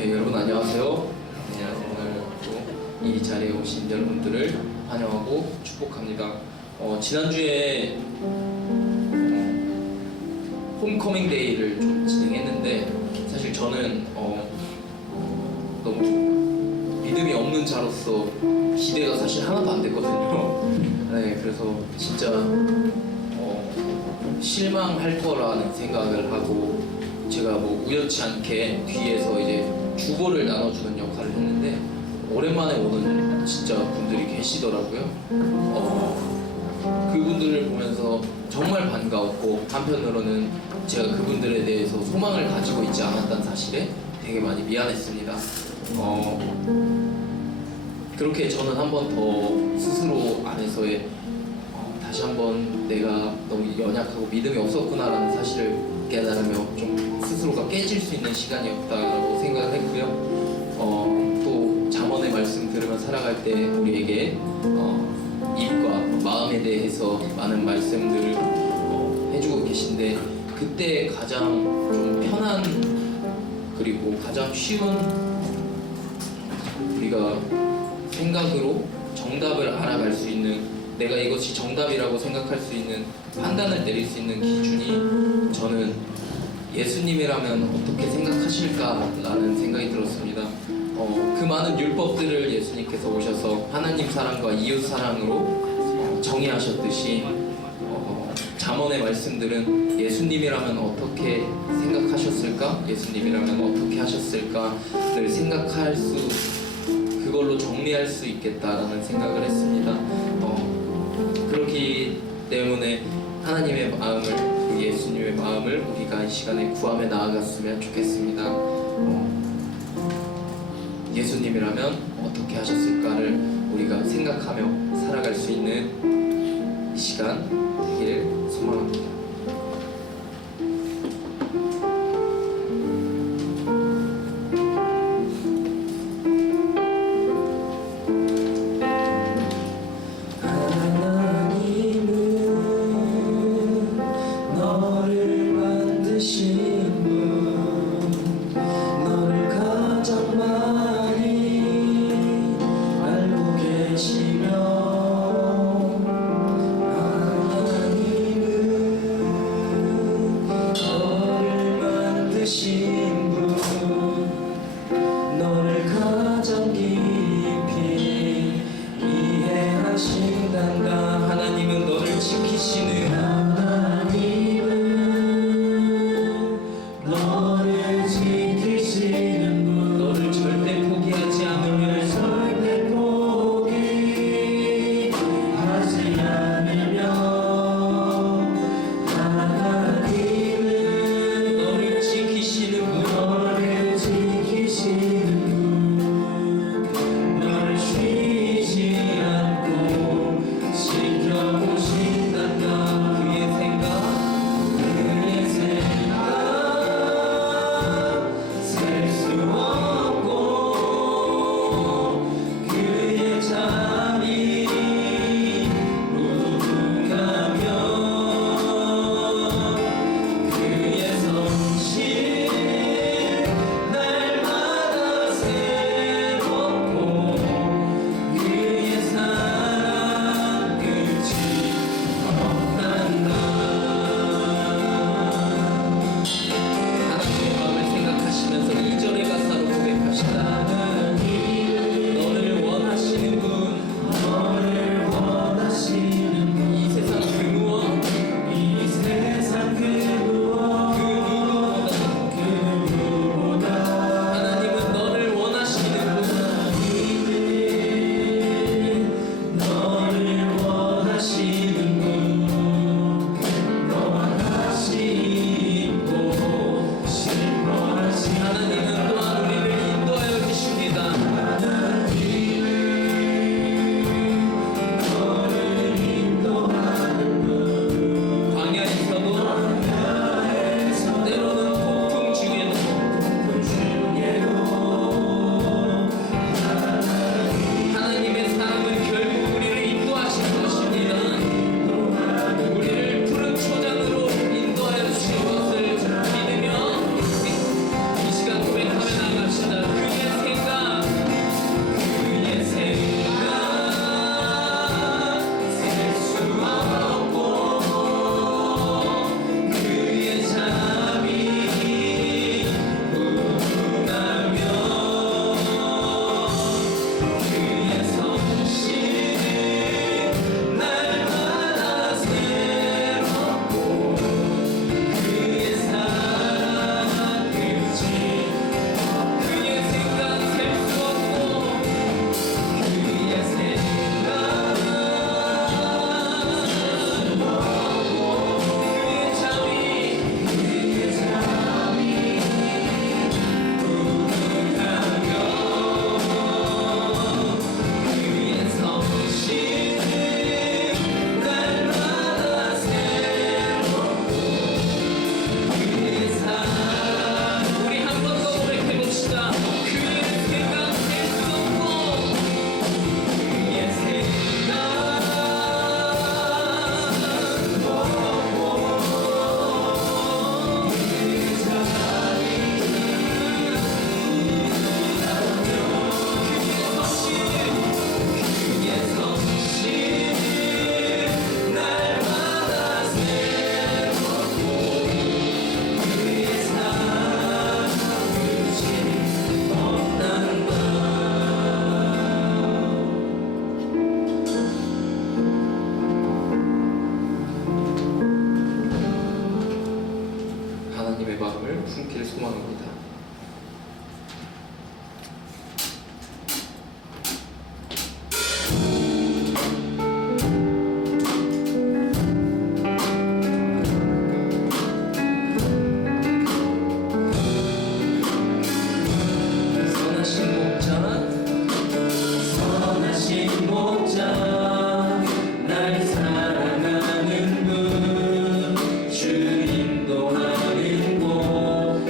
네, 여러분 안녕하세요. 오늘 또 이 자리에 오신 여러분들을 환영하고 축복합니다. 지난주에 홈커밍 데이를 좀 진행했는데 사실 저는 너무 믿음이 없는 자로서 기대가 사실 하나도 안 됐거든요. 네, 그래서 진짜 실망할 거라는 생각을 하고 제가 뭐 우연치 않게 뒤에서 이제 주보를 나눠주는 역할을 했는데 오랜만에 오는 진짜 분들이 계시더라고요. 그분들을 보면서 정말 반가웠고 한편으로는 제가 그분들에 대해서 소망을 가지고 있지 않았다는 사실에 되게 많이 미안했습니다. 그렇게 저는 한 번 더 스스로 안에서의 다시 한번 내가 너무 연약하고 믿음이 없었구나라는 사실을 깨달으며 좀 스스로가 깨질 수 있는 시간이었다고 생각을 했고요. 또 잠언의 말씀 들으며 살아갈 때 우리에게 입과 마음에 대해서 많은 말씀들을 해주고 계신데 그때 가장 좀 편한 그리고 가장 쉬운 우리가 생각으로 정답을 알아갈 수 있는 내가 이것이 정답이라고 생각할 수 있는 판단을 내릴 수 있는 기준이 저는 예수님이라면 어떻게 생각하실까라는 생각이 들었습니다. 그 많은 율법들을 예수님께서 오셔서 하나님 사랑과 이웃 사랑으로 정의하셨듯이 잠언의 말씀들은 예수님이라면 어떻게 생각하셨을까? 예수님이라면 어떻게 하셨을까를 생각할 수 그걸로 정리할 수 있겠다라는 생각을 했습니다. 그렇기 때문에 하나님의 마음을, 그 예수님의 마음을 우리가 이 시간에 구하며 나아갔으면 좋겠습니다. 예수님이라면 어떻게 하셨을까를 우리가 생각하며 살아갈 수 있는 이 시간 되기를 소망합니다. 평안을 품길 소망합니다. 선하신 목자 날 사랑하는 분 주 인도하는 곳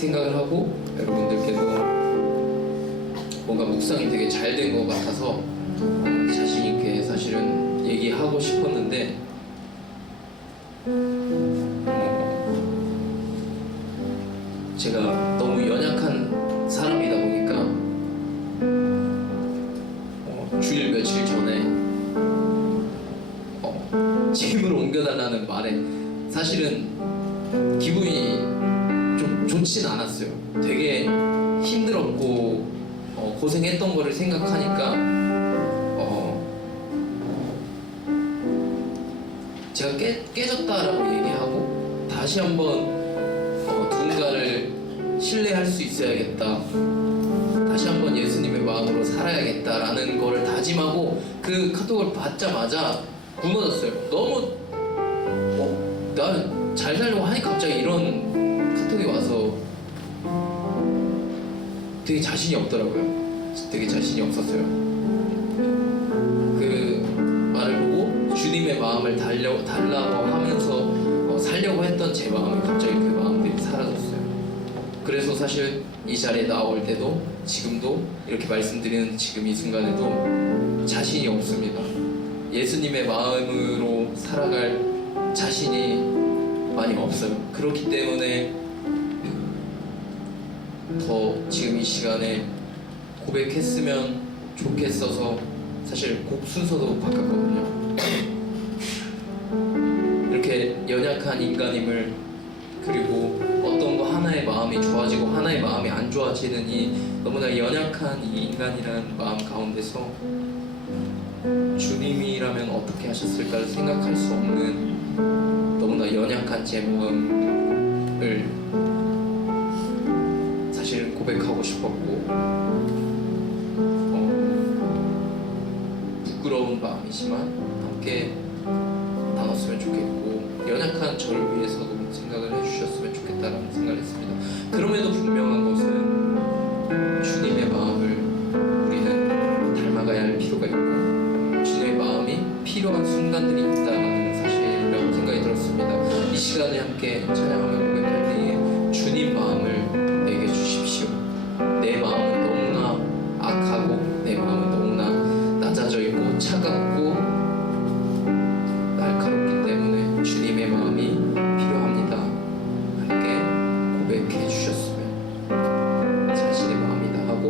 생각을 하고 여러분들께도 뭔가 묵상이 되게 잘 된 것 같아서 자신 있게 사실은 얘기하고 싶었는데 제가 너무 연약한 사람이다 보니까 주일 며칠 전에 짐을 옮겨달라는 말에 사실은 기분이 좀 좋진 않았어요. 되게 힘들었고 고생했던 거를 생각하니까 제가 깨졌다라고 얘기하고 다시 한번 누군가를 신뢰할 수 있어야겠다, 다시 한번 예수님의 마음으로 살아야겠다라는 거를 다짐하고 그 카톡을 받자마자 무너졌어요. 너무 난 잘 살려고 하니까 갑자기 이런 카톡이 와서 되게 자신이 없더라고요. 되게 자신이 없었어요. 그 말을 보고 주님의 마음을 달라고 하면서 살려고 했던 제 마음이 갑자기 그 마음들이 사라졌어요. 그래서 사실 이 자리에 나올 때도 지금도 이렇게 말씀드리는 지금 이 순간에도 자신이 없습니다. 예수님의 마음으로 살아갈 자신이 많이 없어요. 그렇기 때문에 더 지금 이 시간에 고백했으면 좋겠어서 사실 곡 순서도 바꿨거든요. 이렇게 연약한 인간임을, 그리고 어떤 거 하나의 마음이 좋아지고 하나의 마음이 안 좋아지는 이 너무나 연약한 이 인간이라는 마음 가운데서 주님이라면 어떻게 하셨을까를 생각할 수 없는 너무나 연약한 제 마음을 사실 고백하고 싶었고 부끄러운 마음이지만 함께 나눴으면 좋겠고 연약한 저를 위해서도 생각을 해주셨으면 좋겠다라는 생각을 했습니다. 그럼에도 분명한 것은 주님의 마음을 우리는 닮아가야 할 필요가 있고 주님의 마음이 필요한 순간들이 있다는 사실이라고 생각이 들었습니다. 이 시간에 함께 찬양하며 고백할 때에 주님 마음을 내게 주십시오. 내 마음은 너무나 악하고 내 마음은 너무나 낮아져 있고 차갑고 날카롭기 때문에 주님의 마음이 필요합니다. 함께 고백해 주셨으면 자신의 마음이다 하고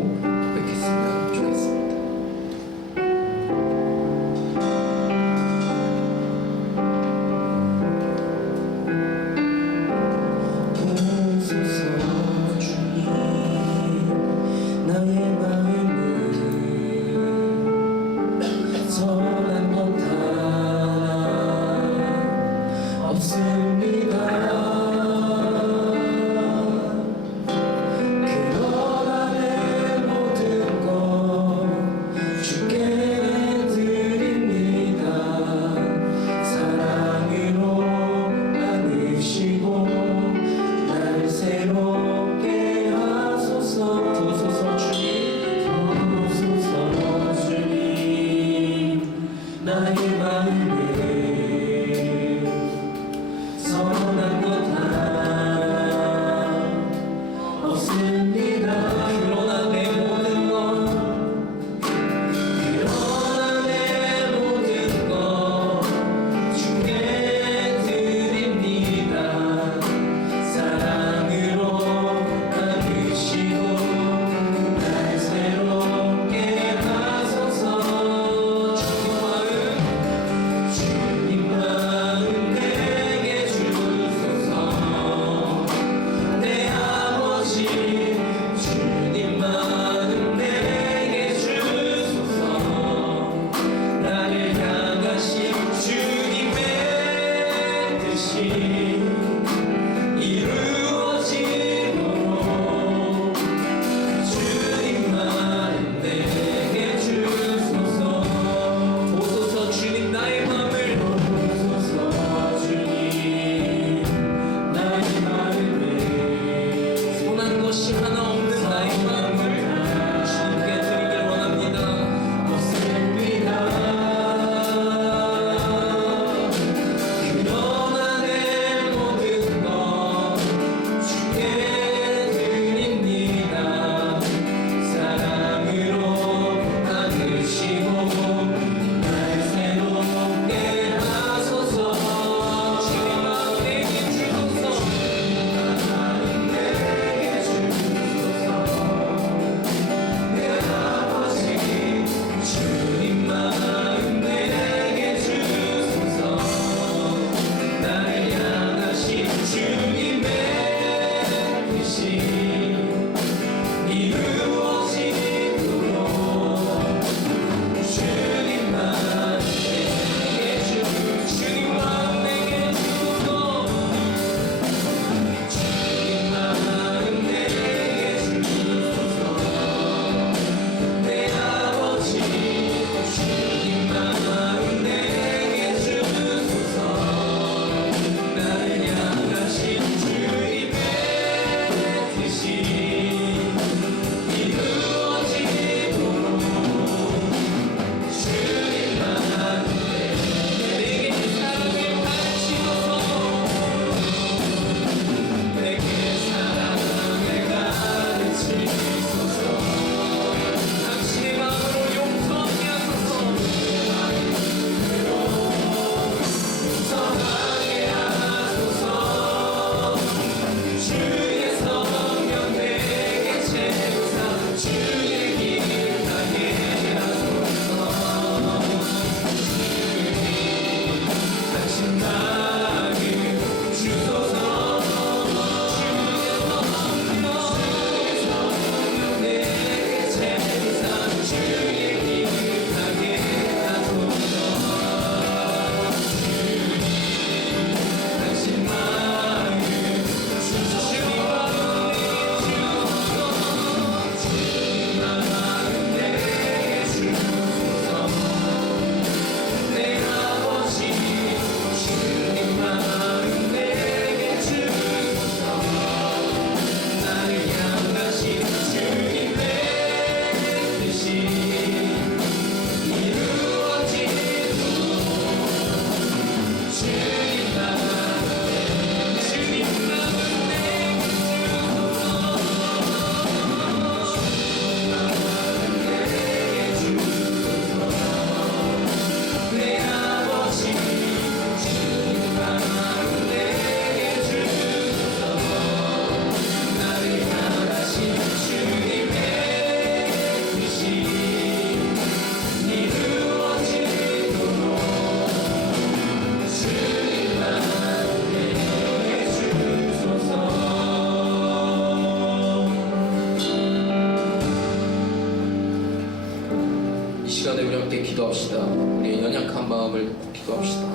시간에 우리 함께 기도합시다. 우리의 연약한 마음을 놓고 기도합시다.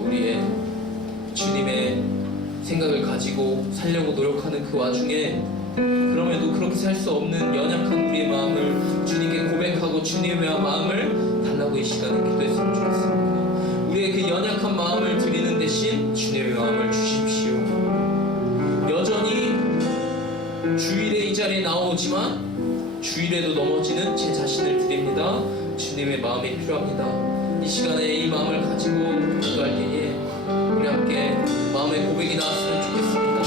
우리의 주님의 생각을 가지고 살려고 노력하는 그 와중에 그럼에도 그렇게 살 수 없는 연약한 우리의 마음을 주님께 고백하고 주님의 마음을 달라고 이 시간에 기도했으면 좋겠습니다. 우리의 그 연약한 마음을 드리는 대신 주님의 마음을 주십시오. 여전히 주일에 이 자리에 나오지만 주일에도 넘어지는 제 자신을 드립니다. 주님의 마음이 필요합니다. 이 시간에 이 마음을 가지고 기도할 때에 우리 함께 마음의 고백이 나왔으면 좋겠습니다.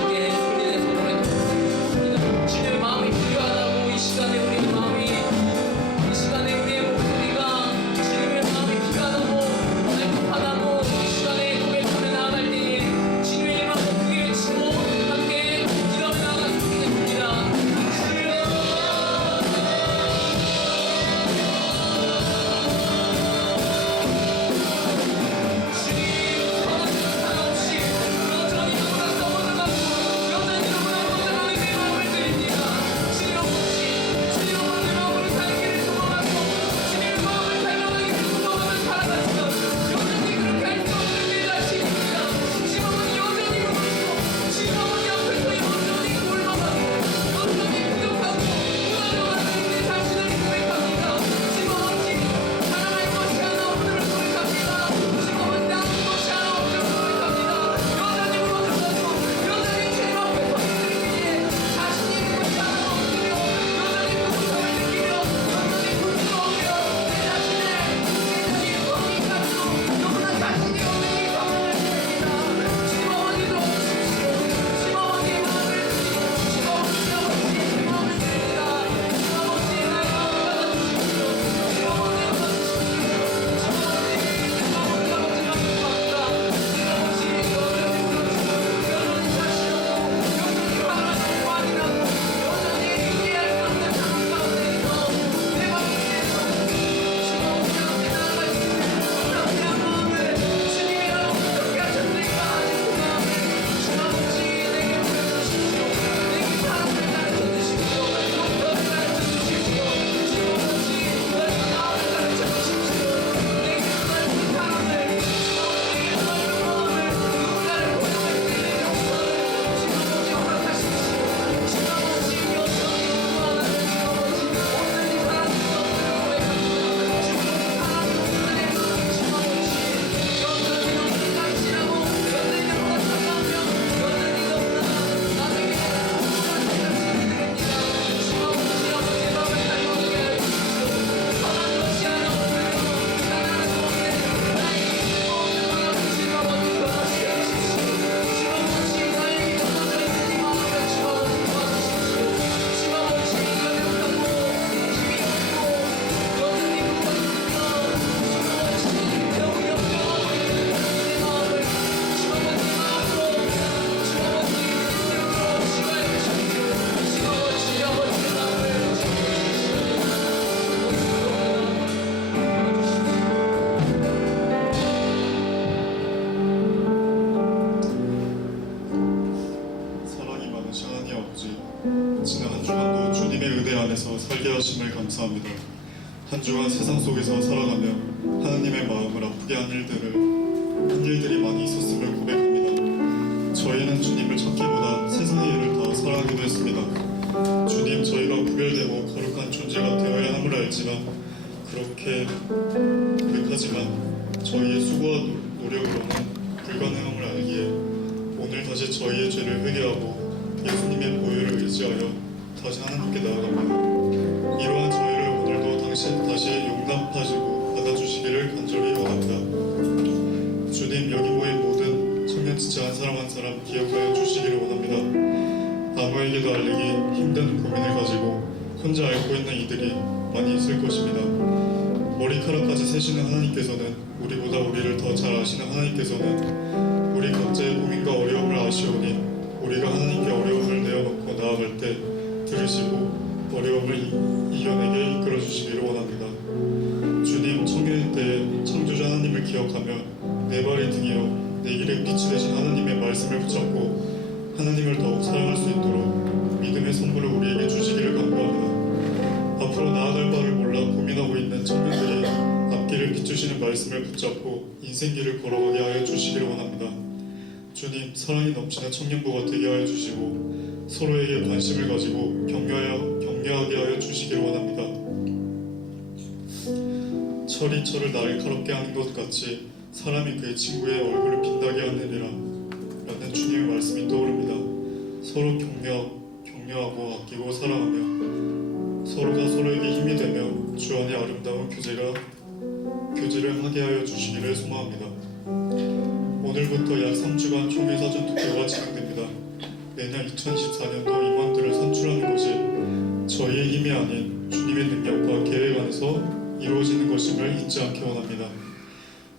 함께 소리내서 노래하겠습니다. 주님의 마음이 필요하다고 이 시간에 우리의 마음이 이 시간에 우리의 목소리가 주님의 마음이 필요하다고 갈급하다고 이 시간에 고백하며 나아갈 때에 주님의 마음을 크게 외치고 함께 기도하며 나아갔으면 좋겠습니다. 지난 한 주간도 주님의 은혜 안에서 살게 하심을 감사합니다. 한 주간 세상 속에서 살아가며 하나님의 마음을 아프게 한 일들이 많이 있었음을 고백합니다. 저희는 주님을 찾기보다 세상의 일을 더 사랑하기도 했습니다. 주님, 저희가 구별되고 거룩한 존재가 되어야 함을 알지만 그렇게 고백하지만 저희의 수고와 노력으로는 불가능함을 알기에 오늘 다시 저희의 죄를 회개하고 예수님의 보혈을 의지하여 다시 하나님께 나아갑니다. 이러한 저희를 오늘도 다시 용납하시고 받아주시기를 간절히 원합니다. 주님, 여기 모인 모든 청년지체 한 사람 한 사람 기억하여 주시기를 원합니다. 아무에게도 알리기 힘든 고민을 가지고 혼자 앓고 있는 이들이 많이 있을 것입니다. 머리카락까지 세시는 하나님께서는 우리보다 우리를 더 잘 아시는 하나님께서는 우리 각자의 고민과 어려움을 아시오니 우리가 하나님께 어려움을 내어놓고 나아갈 때 들으시고 어려움을 이겨내게 이끌어 주시기를 원합니다. 주님, 청년의 때에 창조자 하나님을 기억하며 내 발의 등이여 내 길에 빛이 되신 하나님의 말씀을 붙잡고 하나님을 더욱 사랑할 수 있도록 믿음의 선물을 우리에게 주시기를 간구합니다. 앞으로 나아갈 바를 몰라 고민 말씀을 붙잡고 인생길을 걸어가게 하여 주시기를 원합니다. 주님, 사랑이 넘치는 청년부가 되게 하여 주시고 서로에게 관심을 가지고 격려하게 하여 주시기를 원합니다. 철이 철을 날카롭게 하는 것 같이 사람이 그의 친구의 얼굴을 빛나게 하느니라 라는 주님의 말씀이 떠오릅니다. 서로 격려하고 아끼고 사랑하며 서로가 서로에게 힘이 되며 주 안에 아름다운 교제를 하게 하여 주시기를 소망합니다. 오늘부터 약 3주간 총회사전 투표가 진행됩니다. 내년 2024년도 임원들을 선출하는 것이 저희의 힘이 아닌 주님의 능력과 계획 안에서 이루어지는 것임을 잊지 않기 원합니다.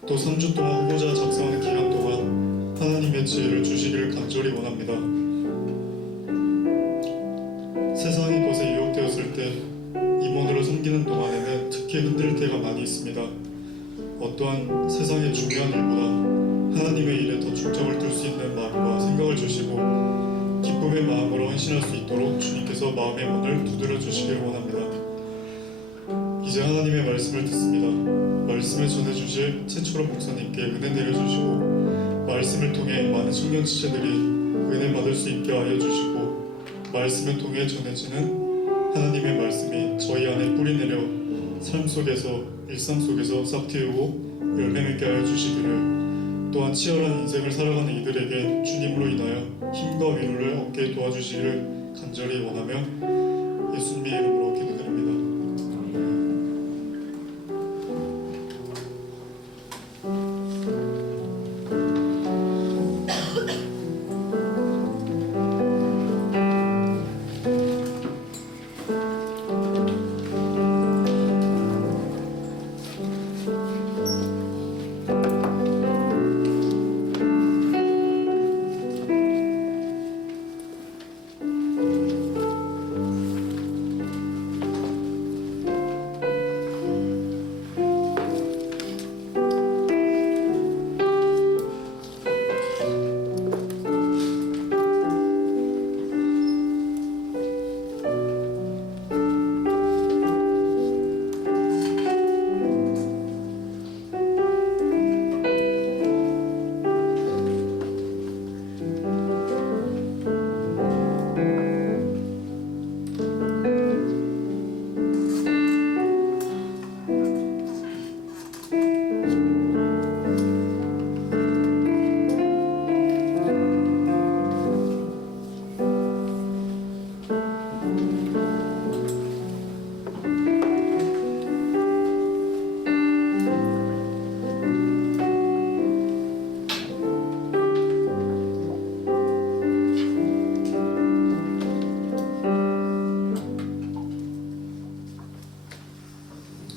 또 3주 동안 후보자 작성하는 기간 동안 하나님의 지혜를 주시기를 간절히 원합니다. 세상이 것에 유혹되었을 때 임원으로 섬기는 동안에는 특히 흔들릴 때가 많이 있습니다. 어떠한 세상의 중요한 일보다 하나님의 일에 더 중점을 둘 수 있는 마음과 생각을 주시고 기쁨의 마음으로 헌신할 수 있도록 주님께서 마음의 문을 두드려 주시기를 원합니다. 이제 하나님의 말씀을 듣습니다. 말씀을 전해주실 최초로 목사님께 은혜 내려주시고 말씀을 통해 많은 청년 지체들이 은혜 받을 수 있게 하여 주시고 말씀을 통해 전해지는 하나님의 말씀이 저희 안에 뿌리내려 삶 속에서 일상 속에서 싹 틔우고 열매 맺게 하여 주시기를 또한 치열한 인생을 살아가는 이들에게 주님으로 인하여 힘과 위로를 얻게 도와주시기를 간절히 원하며 예수님의 이름으로 기도드립니다.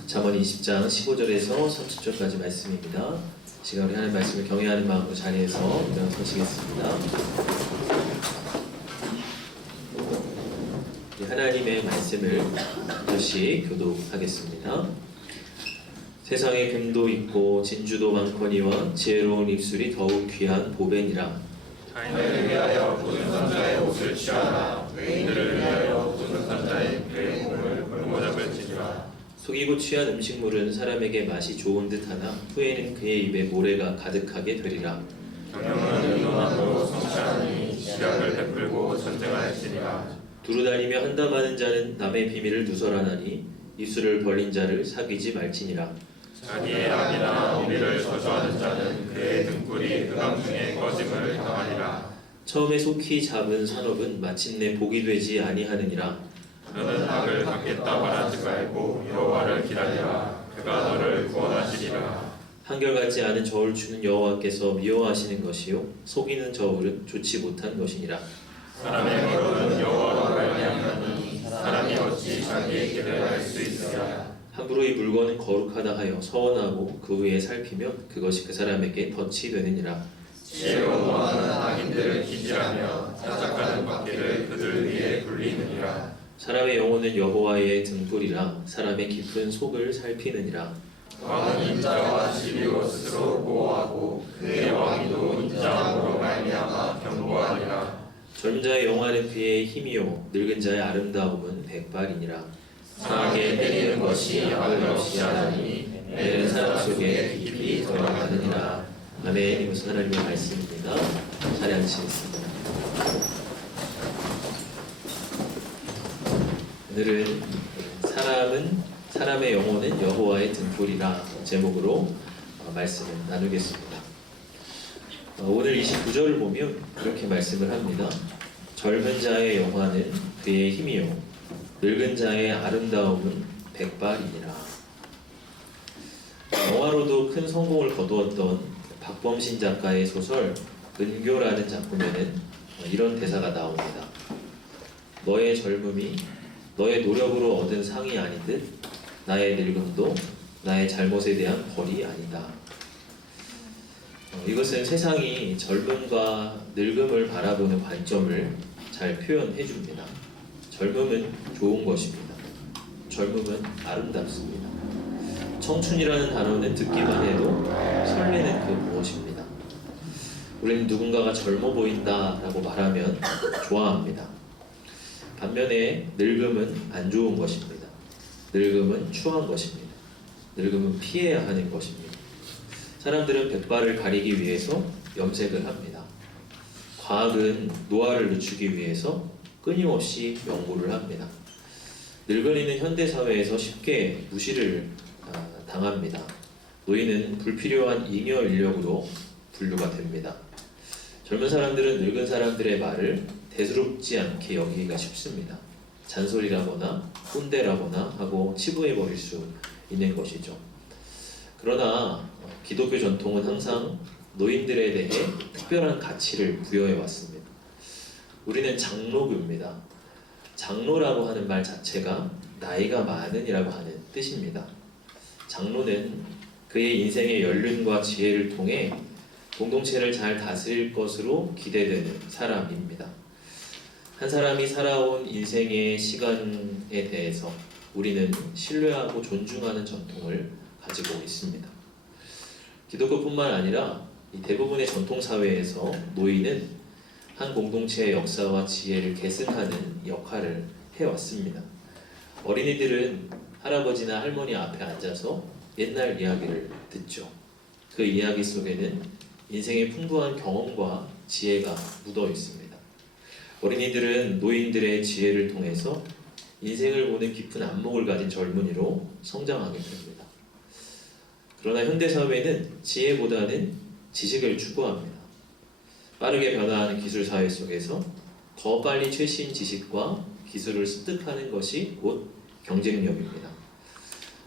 잠언 20장 15절에서 30절까지 말씀입니다. 시간 우리 하나님의 말씀을 경외하는 마음으로 자리에서 일어서시겠습니다. 하나님의 말씀을 한 절씩 교독하겠습니다. 세상에 금도 있고 진주도 많거니와 지혜로운 입술이 더욱 귀한 보배니라. 타인을 위하여 굳은 산자의 옷을 취하라. 의인들을 위하여 굳은 산자의 그의 몸을 볼모잡을지니라. 속이고 취한 음식물은 사람에게 맛이 좋은 듯하나 후에는 그의 입에 모래가 가득하게 되리라. 경영은 의논함으로 성취하니 시약을 베풀고 전쟁할지니라. 두루다니며 한담하는 자는 남의 비밀을 누설하나니 입술을 벌린 자를 사귀지 말지니라. 자기의 악이나 우리를 저주하는 자는 그의 등불이 흑암 중에 꺼짐을 당하리라. 처음에 속히 잡은 산업은 마침내 복이 되지 아니하느니라. 너는 악을 갚겠다 말하지 말고 여호와를 기다리라. 그가 너를 구원하시리라. 한결같지 않은 저울 주는 여호와께서 미워하시는 것이요 속이는 저울은 좋지 못한 것이니라. 사람의 걸음은 여호와로 말미암나니 사람이 어찌 자기의 길을 알 수 있으랴. 함부로 이 물건은 거룩하다 하여 서원하고 그 후에 살피면 그것이 그 사람에게 덫이 되느니라. 지혜로운 왕은 악인들을 기질하며 타작하는 바퀴를 그들 위에 굴리느니라. 사람의 영혼은 여호와의 등불이라 사람의 깊은 속을 살피느니라. 왕은 인자와 진리로 스스로 보호하고 그의 왕위도 인자함으로 말미암아 견고하니라. 젊은 자의 영화는 그의 힘이요 늙은 자의 아름다움은 백발이니라. 상하게 때리는 것이 악을 없이 하나니 내는 사람 속에 깊이 들어가느니라. 아멘. 이것은 하나님의 말씀입니다. 자리 앉으시겠습니다. 오늘은 사람의 영혼은 여호와의 등불이라 제목으로 말씀을 나누겠습니다. 오늘 29절을 보면 이렇게 말씀을 합니다. 젊은 자의 영화는 그의 힘이요 늙은 자의 아름다움은 백발이니라. 영화로도 큰 성공을 거두었던 박범신 작가의 소설 은교라는 작품에는 이런 대사가 나옵니다. 너의 젊음이 너의 노력으로 얻은 상이 아니듯 나의 늙음도 나의 잘못에 대한 벌이 아니다. 이것은 세상이 젊음과 늙음을 바라보는 관점을 잘 표현해 줍니다. 젊음은 좋은 것입니다. 젊음은 아름답습니다. 청춘이라는 단어는 듣기만 해도 설레는 그 무엇입니다. 우리는 누군가가 젊어 보인다라고 말하면 좋아합니다. 반면에 늙음은 안 좋은 것입니다. 늙음은 추한 것입니다. 늙음은 피해야 하는 것입니다. 사람들은 백발을 가리기 위해서 염색을 합니다. 과학은 노화를 늦추기 위해서 끊임없이 연구를 합니다. 늙은이는 현대사회에서 쉽게 무시를 당합니다. 노인은 불필요한 잉여 인력으로 분류가 됩니다. 젊은 사람들은 늙은 사람들의 말을 대수롭지 않게 여기기가 쉽습니다. 잔소리라거나 꼰대라거나 하고 치부해버릴 수 있는 것이죠. 그러나 기독교 전통은 항상 노인들에 대해 특별한 가치를 부여해 왔습니다. 우리는 장로교입니다. 장로라고 하는 말 자체가 나이가 많은이라고 하는 뜻입니다. 장로는 그의 인생의 연륜과 지혜를 통해 공동체를 잘 다스릴 것으로 기대되는 사람입니다. 한 사람이 살아온 인생의 시간에 대해서 우리는 신뢰하고 존중하는 전통을 가지고 있습니다. 기독교뿐만 아니라 대부분의 전통사회에서 노인은 한 공동체의 역사와 지혜를 계승하는 역할을 해왔습니다. 어린이들은 할아버지나 할머니 앞에 앉아서 옛날 이야기를 듣죠. 그 이야기 속에는 인생의 풍부한 경험과 지혜가 묻어 있습니다. 어린이들은 노인들의 지혜를 통해서 인생을 보는 깊은 안목을 가진 젊은이로 성장하게 됩니다. 그러나 현대사회는 지혜보다는 지식을 추구합니다. 빠르게 변화하는 기술 사회 속에서 더 빨리 최신 지식과 기술을 습득하는 것이 곧 경쟁력입니다.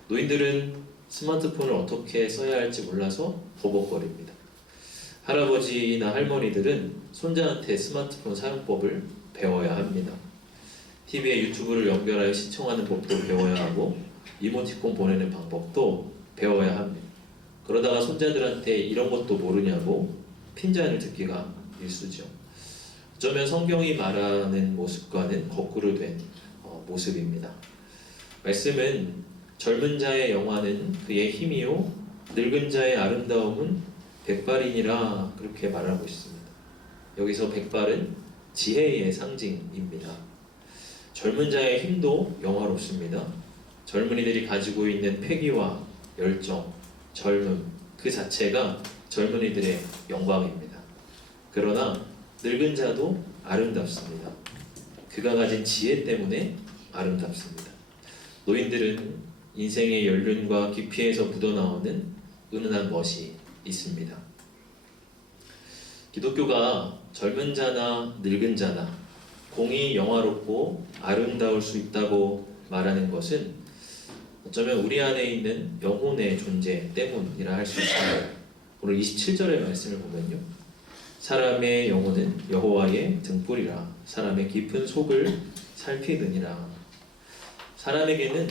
노인들은 스마트폰을 어떻게 써야 할지 몰라서 버벅거립니다. 할아버지나 할머니들은 손자한테 스마트폰 사용법을 배워야 합니다. TV에 유튜브를 연결하여 시청하는 법도 배워야 하고 이모티콘 보내는 방법도 배워야 합니다. 그러다가 손자들한테 이런 것도 모르냐고 핀잔을 듣기가 일쑤죠. 어쩌면 성경이 말하는 모습과는 거꾸로 된 모습입니다. 말씀은 젊은 자의 영화는 그의 힘이요 늙은 자의 아름다움은 백발이니라 그렇게 말하고 있습니다. 여기서 백발은 지혜의 상징입니다. 젊은 자의 힘도 영화롭습니다. 젊은이들이 가지고 있는 패기와 열정, 젊음 그 자체가 젊은이들의 영광입니다. 그러나 늙은 자도 아름답습니다. 그가 가진 지혜 때문에 아름답습니다. 노인들은 인생의 연륜과 깊이에서 묻어나오는 은은한 멋이 있습니다. 기독교가 젊은 자나 늙은 자나 공이 영화롭고 아름다울 수 있다고 말하는 것은 어쩌면 우리 안에 있는 영혼의 존재 때문이라 할 수 있습니다. 오늘 27절의 말씀을 보면요. 사람의 영혼은 여호와의 등불이라 사람의 깊은 속을 살피느니라. 사람에게는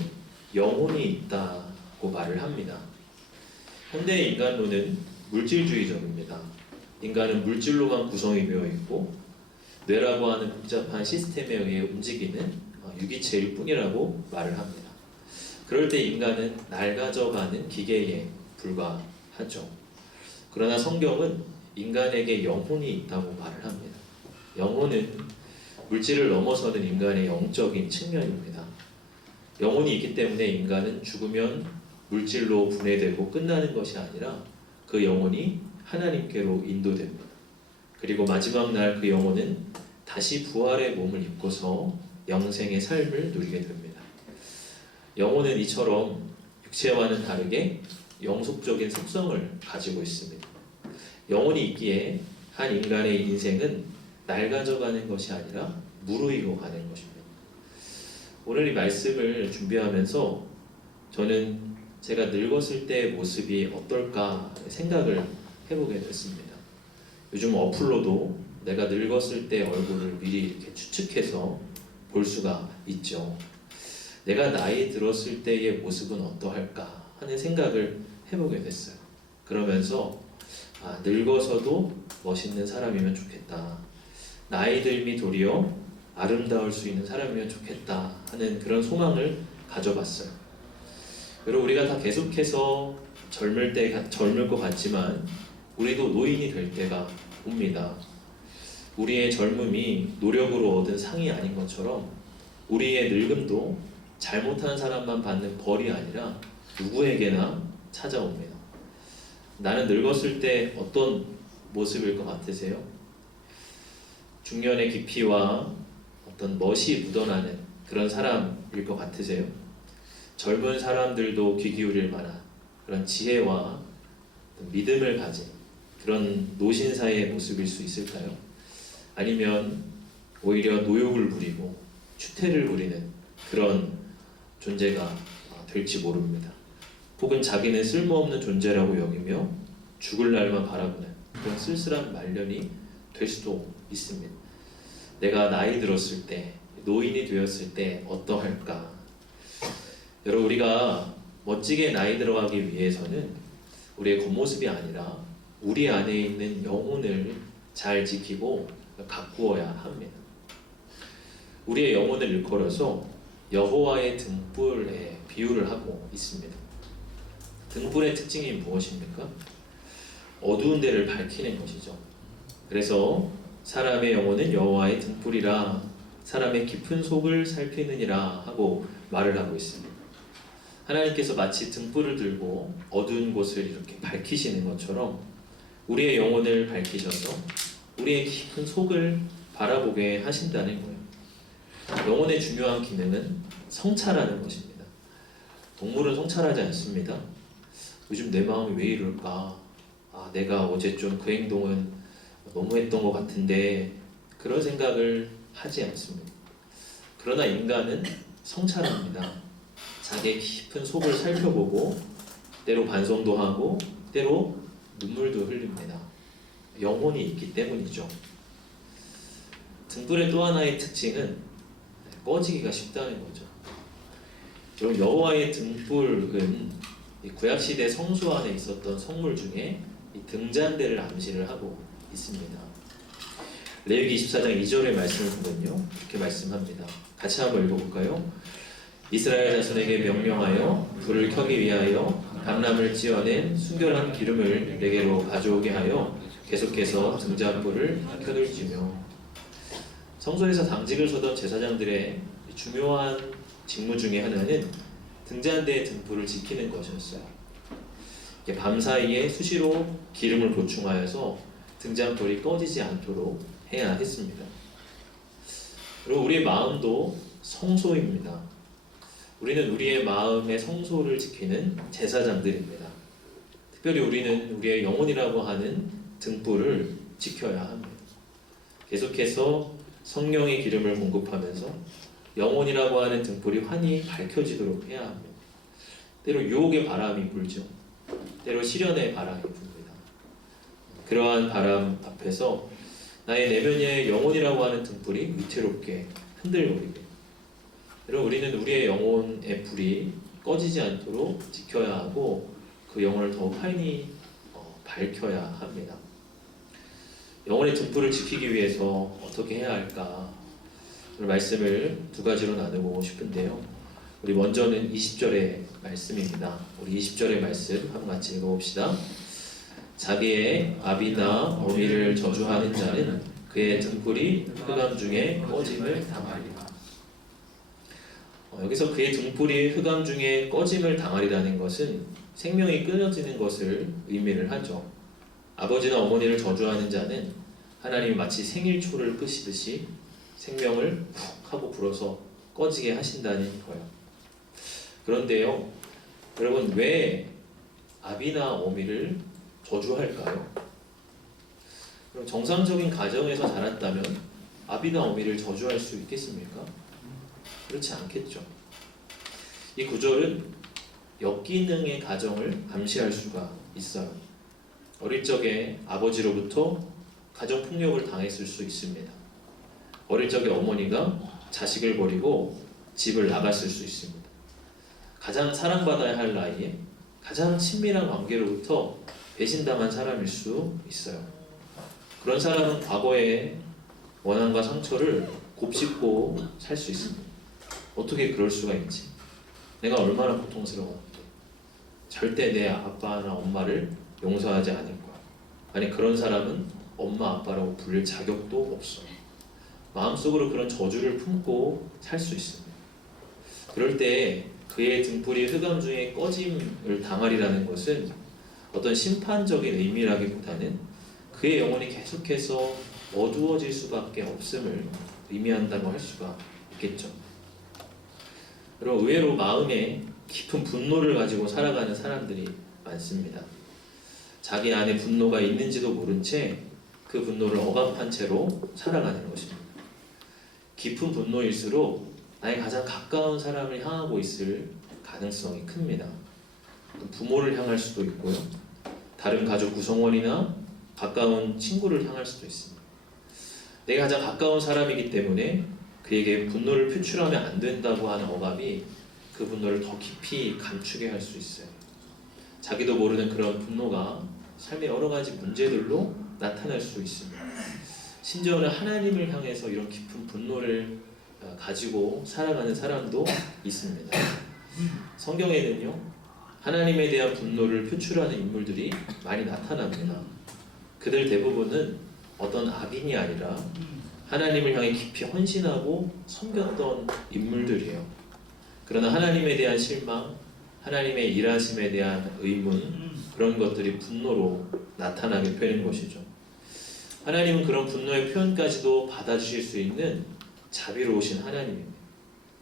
영혼이 있다고 말을 합니다. 현대 인간론은 물질주의적입니다. 인간은 물질로만 구성이 되어 있고 뇌라고 하는 복잡한 시스템에 의해 움직이는 유기체일 뿐이라고 말을 합니다. 그럴 때 인간은 낡아져가는 기계에 불과하죠. 그러나 성경은 인간에게 영혼이 있다고 말을 합니다. 영혼은 물질을 넘어서는 인간의 영적인 측면입니다. 영혼이 있기 때문에 인간은 죽으면 물질로 분해되고 끝나는 것이 아니라 그 영혼이 하나님께로 인도됩니다. 그리고 마지막 날 그 영혼은 다시 부활의 몸을 입고서 영생의 삶을 누리게 됩니다. 영혼은 이처럼 육체와는 다르게 영속적인 속성을 가지고 있습니다. 영혼이 있기에 한 인간의 인생은 낡아져가는 것이 아니라 무르익어 가는 것입니다. 오늘 이 말씀을 준비하면서 저는 제가 늙었을 때의 모습이 어떨까 생각을 해보게 됐습니다. 요즘 어플로도 내가 늙었을 때 얼굴을 미리 이렇게 추측해서 볼 수가 있죠. 내가 나이 들었을 때의 모습은 어떠할까 하는 생각을 해보게 됐어요. 그러면서 늙어서도 멋있는 사람이면 좋겠다. 나이 들미 도리어 아름다울 수 있는 사람이면 좋겠다 하는 그런 소망을 가져봤어요. 여러분, 우리가 다 계속해서 젊을 것 같지만 우리도 노인이 될 때가 옵니다. 우리의 젊음이 노력으로 얻은 상이 아닌 것처럼 우리의 늙음도 잘못한 사람만 받는 벌이 아니라 누구에게나 찾아옵니다. 나는 늙었을 때 어떤 모습일 것 같으세요? 중년의 깊이와 어떤 멋이 묻어나는 그런 사람일 것 같으세요? 젊은 사람들도 귀 기울일 만한 그런 지혜와 믿음을 가진 그런 노신사의 모습일 수 있을까요? 아니면 오히려 노욕을 부리고 추태를 부리는 그런 존재가 될지 모릅니다. 혹은 자기는 쓸모없는 존재라고 여기며 죽을 날만 바라보는 그런 쓸쓸한 말년이 될 수도 있습니다. 내가 나이 들었을 때, 노인이 되었을 때 어떠할까? 여러분, 우리가 멋지게 나이 들어가기 위해서는 우리의 겉모습이 아니라 우리 안에 있는 영혼을 잘 지키고 가꾸어야 합니다. 우리의 영혼을 일컬어서 여호와의 등불에 비유를 하고 있습니다. 등불의 특징이 무엇입니까? 어두운 데를 밝히는 것이죠. 그래서 사람의 영혼은 여호와의 등불이라 사람의 깊은 속을 살피느니라 하고 말을 하고 있습니다. 하나님께서 마치 등불을 들고 어두운 곳을 이렇게 밝히시는 것처럼 우리의 영혼을 밝히셔서 우리의 깊은 속을 바라보게 하신다는 거예요. 영혼의 중요한 기능은 성찰하는 것입니다. 동물은 성찰하지 않습니다. 요즘 내 마음이 왜 이럴까? 내가 어제 좀 그 행동은 너무했던 것 같은데 그런 생각을 하지 않습니다. 그러나 인간은 성찰합니다. 자기의 깊은 속을 살펴보고 때로 반성도 하고 때로 눈물도 흘립니다. 영혼이 있기 때문이죠. 등불의 또 하나의 특징은 꺼지기가 쉽다는 거죠. 여러분, 여호와의 등불은 구약시대 성소 안에 있었던 성물 중에 이 등잔대를 암시를 하고 있습니다. 레위기 24장 2절의 말씀을 보면요, 이렇게 말씀합니다. 같이 한번 읽어볼까요? 이스라엘 자손에게 명령하여 불을 켜기 위하여 감람을 찧어낸 순결한 기름을 내게로 가져오게 하여 계속해서 등잔불을 켜둘지며. 성소에서 당직을 서던 제사장들의 중요한 직무 중에 하나는 등잔대의 등불을 지키는 것이었어요. 밤사이에 수시로 기름을 보충하여서 등잔불이 꺼지지 않도록 해야 했습니다. 그리고 우리의 마음도 성소입니다. 우리는 우리의 마음의 성소를 지키는 제사장들입니다. 특별히 우리는 우리의 영혼이라고 하는 등불을 지켜야 합니다. 계속해서 성령의 기름을 공급하면서 영혼이라고 하는 등불이 환히 밝혀지도록 해야 합니다. 때로 유혹의 바람이 불죠. 때로 시련의 바람이 붑니다. 그러한 바람 앞에서 나의 내면의 영혼이라고 하는 등불이 위태롭게 흔들거리게. 여러분, 우리는 우리의 영혼의 불이 꺼지지 않도록 지켜야 하고 그 영혼을 더욱 환히 밝혀야 합니다. 영혼의 등불을 지키기 위해서 어떻게 해야 할까? 오늘 말씀을 두 가지로 나누고 싶은데요. 우리 먼저는 20절의 말씀입니다. 우리 20절의 말씀 한번 같이 읽어봅시다. 자기의 아비나 어미를 저주하는 자는 그의 등불이 흑암 중에 꺼짐을 당하리라. 여기서 그의 등불이 흑암 중에 꺼짐을 당하리라는 것은 생명이 끊어지는 것을 의미를 하죠. 아버지나 어머니를 저주하는 자는 하나님이 마치 생일초를 끄시듯이 생명을 훅 하고 불어서 꺼지게 하신다는 거예요. 그런데요, 여러분, 왜 아비나 어미를 저주할까요? 그럼 정상적인 가정에서 자랐다면 아비나 어미를 저주할 수 있겠습니까? 그렇지 않겠죠. 이 구절은 역기능의 가정을 암시할 수가 있어요. 어릴 적에 아버지로부터 가정폭력을 당했을 수 있습니다. 어릴 적에 어머니가 자식을 버리고 집을 나갔을 수 있습니다. 가장 사랑받아야 할 나이에 가장 친밀한 관계로부터 배신당한 사람일 수 있어요. 그런 사람은 과거의 원한과 상처를 곱씹고 살 수 있습니다. 어떻게 그럴 수가 있지? 내가 얼마나 고통스러웠는데 절대 내 아빠나 엄마를 용서하지 않을 거야. 아니, 그런 사람은 엄마 아빠라고 부를 자격도 없어. 마음속으로 그런 저주를 품고 살 수 있습니다. 그럴 때 그의 등불이 흑암 중에 꺼짐을 당하리라는 것은 어떤 심판적인 의미라기보다는 그의 영혼이 계속해서 어두워질 수밖에 없음을 의미한다고 할 수가 있겠죠. 그리고 의외로 마음에 깊은 분노를 가지고 살아가는 사람들이 많습니다. 자기 안에 분노가 있는지도 모른 채 그 분노를 억압한 채로 살아가는 것입니다. 깊은 분노일수록 나의 가장 가까운 사람을 향하고 있을 가능성이 큽니다. 부모를 향할 수도 있고요. 다른 가족 구성원이나 가까운 친구를 향할 수도 있습니다. 내가 가장 가까운 사람이기 때문에 그에게 분노를 표출하면 안 된다고 하는 억압이 그 분노를 더 깊이 감추게 할 수 있어요. 자기도 모르는 그런 분노가 삶의 여러 가지 문제들로 나타날 수 있습니다. 심지어는 하나님을 향해서 이런 깊은 분노를 가지고 살아가는 사람도 있습니다. 성경에는요, 하나님에 대한 분노를 표출하는 인물들이 많이 나타납니다. 그들 대부분은 어떤 악인이 아니라 하나님을 향해 깊이 헌신하고 섬겼던 인물들이에요. 그러나 하나님에 대한 실망, 하나님의 일하심에 대한 의문, 그런 것들이 분노로 나타나게 되는 것이죠. 하나님은 그런 분노의 표현까지도 받아주실 수 있는 자비로우신 하나님입니다.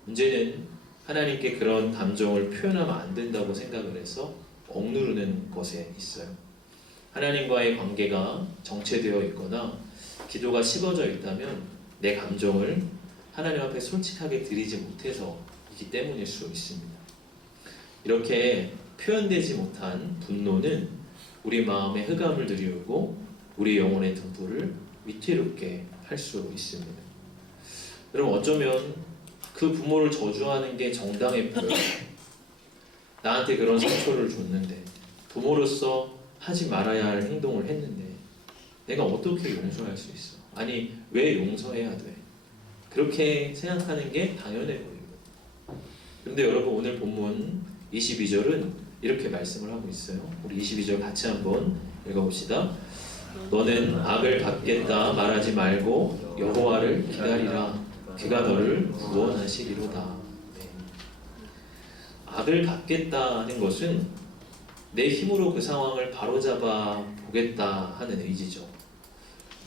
문제는 하나님께 그런 감정을 표현하면 안 된다고 생각을 해서 억누르는 것에 있어요. 하나님과의 관계가 정체되어 있거나 기도가 식어져 있다면 내 감정을 하나님 앞에 솔직하게 드리지 못해서이기 때문일 수 있습니다. 이렇게 표현되지 못한 분노는 우리 마음의 흑암을 드리우고 우리 영혼의 등불을 위태롭게 할 수 있습니다. 여러분, 어쩌면 그 부모를 저주하는 게 정당해 보여요. 나한테 그런 상처를 줬는데, 부모로서 하지 말아야 할 행동을 했는데 내가 어떻게 용서할 수 있어? 아니, 왜 용서해야 돼? 그렇게 생각하는 게 당연해 보이고. 그런데 여러분, 오늘 본문 22절은 이렇게 말씀을 하고 있어요. 우리 22절 같이 한번 읽어봅시다. 너는 악을 갚겠다 말하지 말고 여호와를 기다리라. 그가 너를 구원하시리로다. 네. 악을 갚겠다는 것은 내 힘으로 그 상황을 바로잡아 보겠다 하는 의지죠.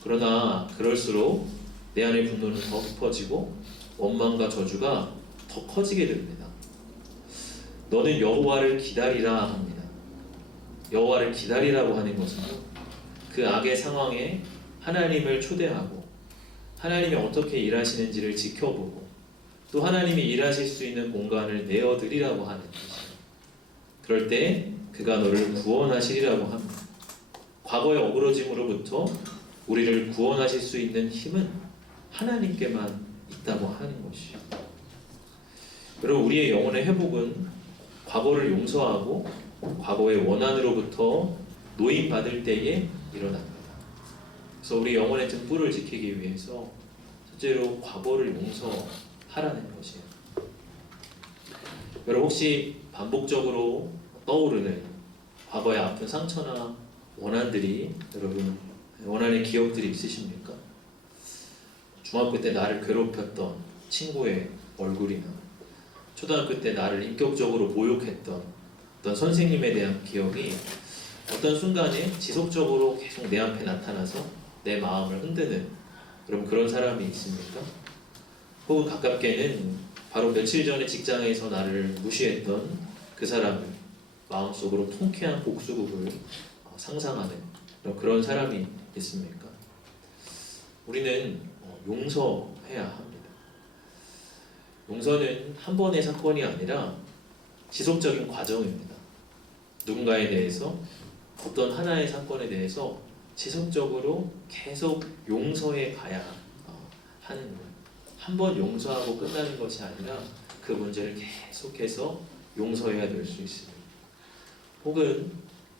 그러나 그럴수록 내 안의 분노는 더 깊어지고 원망과 저주가 더 커지게 됩니다. 너는 여호와를 기다리라 합니다. 여호와를 기다리라고 하는 것은요, 그 악의 상황에 하나님을 초대하고 하나님이 어떻게 일하시는지를 지켜보고 또 하나님이 일하실 수 있는 공간을 내어드리라고 하는 뜻이에요. 그럴 때 그가 너를 구원하시리라고 합니다. 과거의 어그러짐으로부터 우리를 구원하실 수 있는 힘은 하나님께만 있다고 하는 것이죠. 여러분, 우리의 영혼의 회복은 과거를 용서하고 과거의 원한으로부터 노임받을 때에 일어납니다. 그래서 우리 영혼의 등불을 지키기 위해서 첫째로 과거를 용서하라는 것이에요. 여러분, 혹시 반복적으로 떠오르는 과거의 아픈 상처나 원한들이, 여러분 원한의 기억들이 있으십니까? 중학교 때 나를 괴롭혔던 친구의 얼굴이나 초등학교 때 나를 인격적으로 모욕했던 어떤 선생님에 대한 기억이 어떤 순간에 지속적으로 계속 내 앞에 나타나서 내 마음을 흔드는 그런 사람이 있습니까? 혹은 가깝게는 바로 며칠 전에 직장에서 나를 무시했던 그 사람을 마음속으로 통쾌한 복수극을 상상하는 그런 사람이 있습니까? 우리는 용서해야 합니다. 용서는 한 번의 사건이 아니라 지속적인 과정입니다. 누군가에 대해서 어떤 하나의 사건에 대해서 지속적으로 계속 용서해 가야 하는 거예요. 한 번 용서하고 끝나는 것이 아니라 그 문제를 계속해서 용서해야 될 수 있습니다. 혹은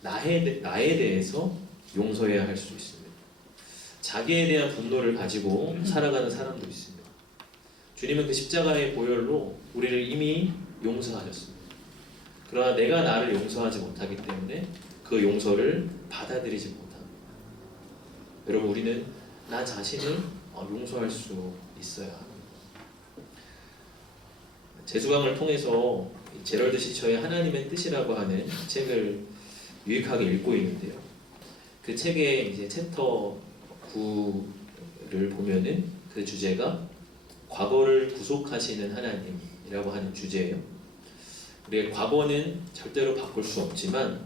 나에 대해서 용서해야 할 수 있습니다. 자기에 대한 분노를 가지고 살아가는 사람도 있습니다. 주님은 그 십자가의 보혈로 우리를 이미 용서하셨습니다. 그러나 내가 나를 용서하지 못하기 때문에 그 용서를 받아들이지 못합니다. 여러분, 우리는 나 자신을 용서할 수 있어야 합니다. 재수강을 통해서 제럴드 시처의 하나님의 뜻이라고 하는 책을 유익하게 읽고 있는데요. 그 책의 이제 챕터 9를 보면은 그 주제가 과거를 구속하시는 하나님이라고 하는 주제예요. 우리의 과거는 절대로 바꿀 수 없지만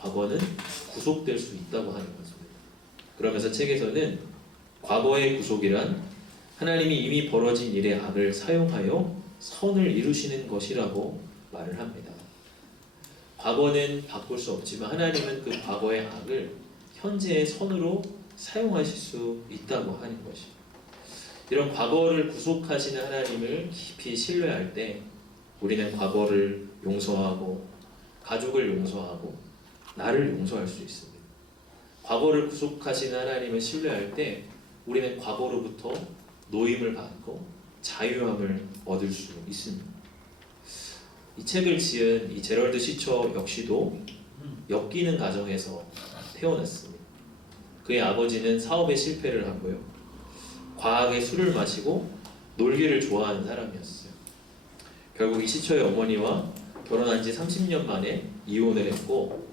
과거는 구속될 수 있다고 하는 것입니다. 그러면서 책에서는 과거의 구속이란 하나님이 이미 벌어진 일의 악을 사용하여 선을 이루시는 것이라고 말을 합니다. 과거는 바꿀 수 없지만 하나님은 그 과거의 악을 현재의 선으로 사용하실 수 있다고 하는 것입니다. 이런 과거를 구속하시는 하나님을 깊이 신뢰할 때 우리는 과거를 용서하고 가족을 용서하고 나를 용서할 수 있습니다. 과거를 구속하시는 하나님을 신뢰할 때 우리는 과거로부터 노임을 받고 자유함을 얻을 수 있습니다. 이 책을 지은 이 제럴드 시처 역시도 엮이는 가정에서 태어났습니다. 그의 아버지는 사업에 실패를 하고요. 과하게 술을 마시고 놀기를 좋아하는 사람이었어요. 결국 이 시처의 어머니와 결혼한 지 30년 만에 이혼을 했고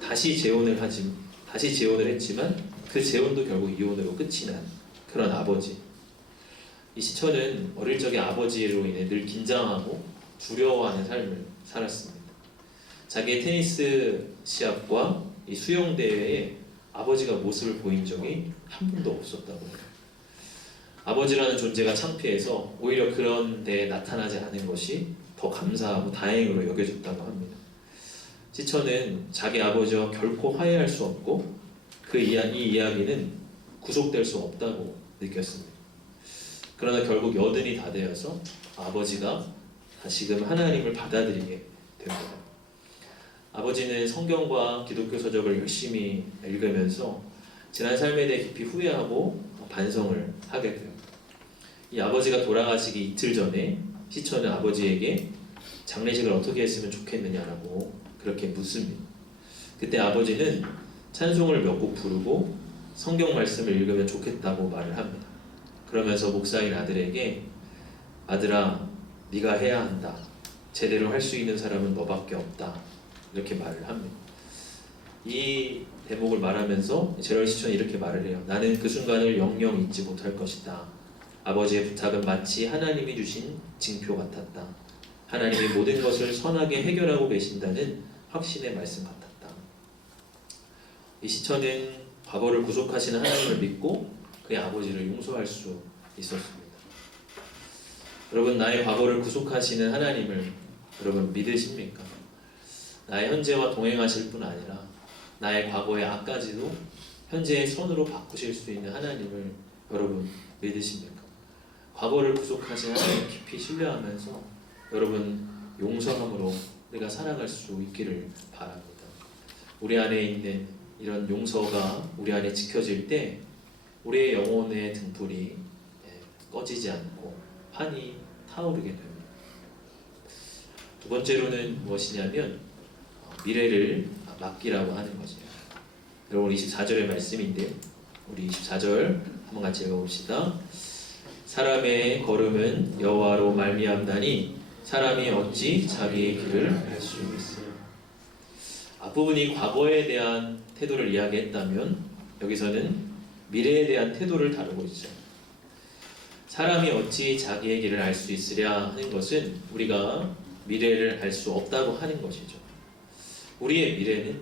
다시 재혼을 했지만 그 재혼도 결국 이혼으로 끝이 난 그런 아버지. 이 시처는 어릴 적에 아버지로 인해 늘 긴장하고 두려워하는 삶을 살았습니다. 자기의 테니스 시합과 이 수영 대회에 아버지가 모습을 보인 적이 한 번도 없었다고 해요. 아버지라는 존재가 창피해서 오히려 그런 데에 나타나지 않은 것이 더 감사하고 다행으로 여겨졌다고 합니다. 시처는 자기 아버지와 결코 화해할 수 없고 이 이야기는 구속될 수 없다고 느꼈습니다. 그러나 결국 여든이 다 되어서 아버지가 다시금 하나님을 받아들이게 됩니다. 아버지는 성경과 기독교 서적을 열심히 읽으면서 지난 삶에 대해 깊이 후회하고 반성을 하게 돼요. 이 아버지가 돌아가시기 이틀 전에 시처는 아버지에게 장례식을 어떻게 했으면 좋겠느냐라고 그렇게 묻습니다. 그때 아버지는 찬송을 몇 곡 부르고 성경 말씀을 읽으면 좋겠다고 말을 합니다. 그러면서 목사인 아들에게 아들아, 네가 해야 한다. 제대로 할 수 있는 사람은 너밖에 없다. 이렇게 말을 합니다. 이 대목을 말하면서 제럴드 시처는 이렇게 말을 해요. 나는 그 순간을 영영 잊지 못할 것이다. 아버지의 부탁은 마치 하나님이 주신 징표 같았다. 하나님이 모든 것을 선하게 해결하고 계신다는 확신의 말씀 같았다. 이 시처는 과거를 구속하시는 하나님을 믿고 그의 아버지를 용서할 수 있었습니다. 여러분, 나의 과거를 구속하시는 하나님을 여러분 믿으십니까? 나의 현재와 동행하실 뿐 아니라 나의 과거의 악까지도 현재의 선으로 바꾸실 수 있는 하나님을 여러분 믿으십니까? 과거를 구속하시는 하나님을 깊이 신뢰하면서 여러분 용서함으로 우리가 살아갈 수 있기를 바랍니다. 우리 안에 있는 이런 용서가 우리 안에 지켜질 때 우리의 영혼의 등불이 꺼지지 않고 환히 타오르게 됩니다. 두 번째로는 무엇이냐면 미래를 맡기라고 하는 거죠. 여러분 24절의 말씀인데요. 우리 24절 한번 같이 읽어봅시다. 사람의 걸음은 여호와로 말미암나니 사람이 어찌 자기의 길을 알 수 있겠어요. 앞부분이 과거에 대한 태도를 이야기했다면 여기서는 미래에 대한 태도를 다루고 있죠. 사람이 어찌 자기의 길을 알 수 있으랴 하는 것은 우리가 미래를 알 수 없다고 하는 것이죠. 우리의 미래는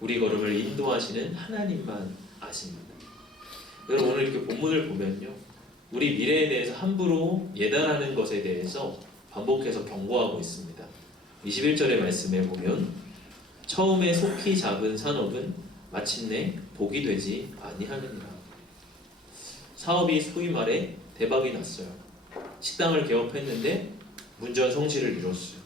우리 걸음을 인도하시는 하나님만 아십니다. 여러분 오늘 이렇게 본문을 보면요, 우리 미래에 대해서 함부로 예단하는 것에 대해서 반복해서 경고하고 있습니다. 21절의 말씀에 보면 처음에 속히 잡은 산업은 마침내 복이 되지 아니하느니라. 사업이 소위 말해 대박이 났어요. 식당을 개업했는데 문전 성시를 이뤘어요.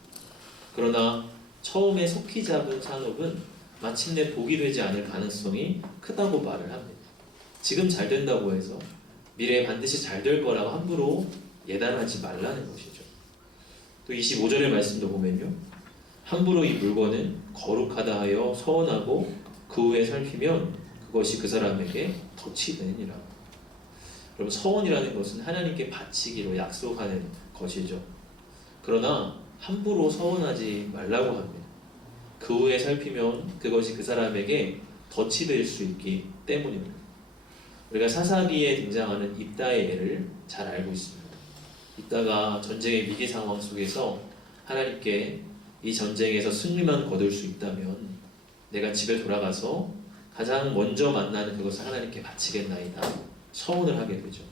그러나 처음에 속히 잡은 산업은 마침내 복이 되지 않을 가능성이 크다고 말을 합니다. 지금 잘 된다고 해서 미래에 반드시 잘 될 거라고 함부로 예단하지 말라는 것이죠. 또 25절의 말씀도 보면요, 함부로 이 물건은 거룩하다 하여 서원하고 그 후에 살피면 그것이 그 사람에게 덫이 되느니라. 여러분, 서원이라는 것은 하나님께 바치기로 약속하는 것이죠. 그러나 함부로 서원하지 말라고 합니다. 그 후에 살피면 그것이 그 사람에게 덫이 될 수 있기 때문입니다. 우리가 사사기에 등장하는 입다의 예를 잘 알고 있습니다. 입다가 전쟁의 위기 상황 속에서 하나님께 이 전쟁에서 승리만 거둘 수 있다면 내가 집에 돌아가서 가장 먼저 만나는 그것을 하나님께 바치겠나이다 서원을 하게 되죠.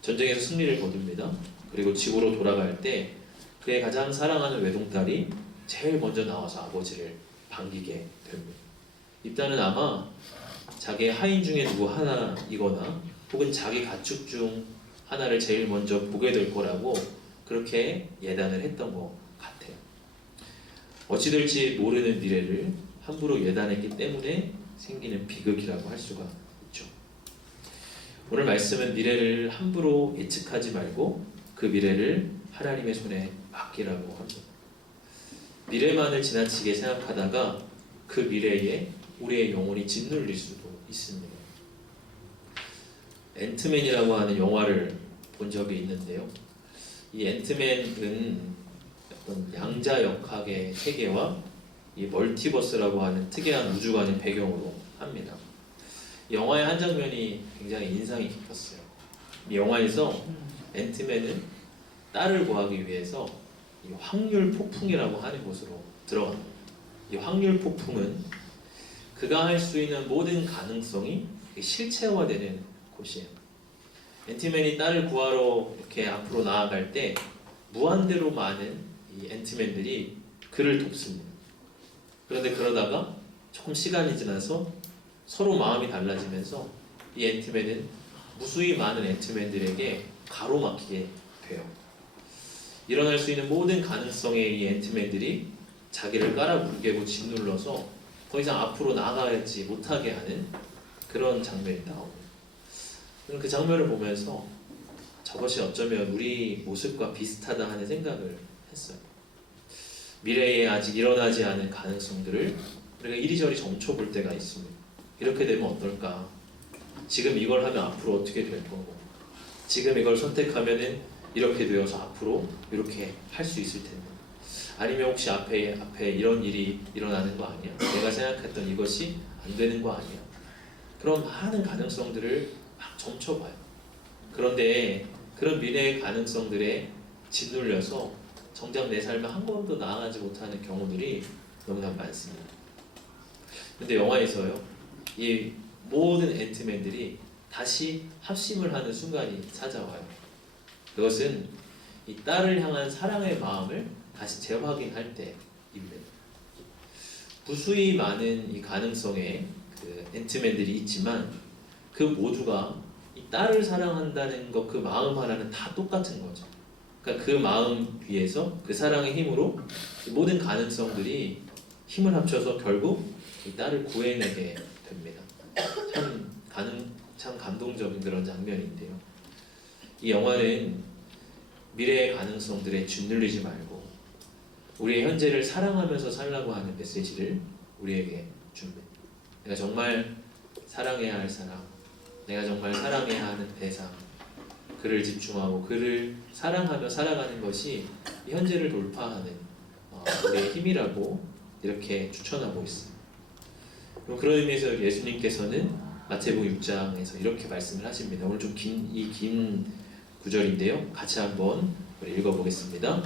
전쟁에서 승리를 거둡니다. 그리고 집으로 돌아갈 때 그의 가장 사랑하는 외동딸이 제일 먼저 나와서 아버지를 반기게 됩니다. 입다는 아마 자기의 하인 중에 누구 하나이거나 혹은 자기 가축 중 하나를 제일 먼저 보게 될 거라고 그렇게 예단을 했던 것 같아요. 어찌 될지 모르는 미래를 함부로 예단했기 때문에 생기는 비극이라고 할 수가 있죠. 오늘 말씀은 미래를 함부로 예측하지 말고 그 미래를 하나님의 손에 맡기라고 합니다. 미래만을 지나치게 생각하다가 그 미래에 우리의 영혼이 짓눌릴 수도 있습니다. 앤트맨이라고 하는 영화를 본 적이 있는데요. 이 앤트맨은 어떤 양자역학의 세계와 이 멀티버스라고 하는 특이한 우주관을 배경으로 합니다. 이 영화의 한 장면이 굉장히 인상이 깊었어요. 이 영화에서 앤트맨은 딸을 구하기 위해서 이 확률 폭풍이라고 하는 곳으로 들어갑니다. 이 확률 폭풍은 그가 할 수 있는 모든 가능성이 실체화되는 곳이에요. 앤트맨이 딸을 구하러 이렇게 앞으로 나아갈 때 무한대로 많은 이 앤트맨들이 그를 돕습니다. 그런데 그러다가 조금 시간이 지나서 서로 마음이 달라지면서 이 앤트맨은 무수히 많은 앤트맨들에게 가로막히게 돼요. 일어날 수 있는 모든 가능성의 이 앤트맨들이 자기를 깔아뭉개고 짓눌러서 더 이상 앞으로 나아가지 못하게 하는 그런 장면이 나옵니다. 저는 그 장면을 보면서 저것이 어쩌면 우리 모습과 비슷하다 하는 생각을 했어요. 미래에 아직 일어나지 않은 가능성들을 우리가 이리저리 점쳐볼 때가 있습니다. 이렇게 되면 어떨까? 지금 이걸 하면 앞으로 어떻게 될 거고, 지금 이걸 선택하면은 이렇게 되어서 앞으로 이렇게 할 수 있을 텐데, 아니면 혹시 앞에 이런 일이 일어나는 거 아니야? 내가 생각했던 이것이 안 되는 거 아니야? 그런 많은 가능성들을 막 점쳐봐요. 그런데 그런 미래의 가능성들에 짓눌려서 정작 내 삶에 한 걸음도 나아가지 못하는 경우들이 너무나 많습니다. 근데 영화에서요, 이 모든 앤트맨들이 다시 합심을 하는 순간이 찾아와요. 그것은 이 딸을 향한 사랑의 마음을 다시 재확인할 때입니다. 무수히 많은 이 가능성의 그 앤트맨들이 있지만 그 모두가 이 딸을 사랑한다는 것, 그 마음 하나는 다 똑같은 거죠. 그러니까 그 마음 위에서 그 사랑의 힘으로 모든 가능성들이 힘을 합쳐서 결국 이 딸을 구해내게 됩니다. 참 감동적인 그런 장면인데요. 이 영화는 미래의 가능성들에 짓눌리지 말고 우리의 현재를 사랑하면서 살라고 하는 메시지를 우리에게 줍니다. 내가 정말 사랑해야 할 사람, 내가 정말 사랑해야 하는 대상, 그를 집중하고 그를 사랑하며 살아가는 것이 이 현재를 돌파하는 우리의 힘이라고 이렇게 추천하고 있습니다. 그런 의미에서 예수님께서는 마태복음 6장에서 이렇게 말씀을 하십니다. 오늘 좀 긴 구절인데요. 같이 한번 우리 읽어보겠습니다.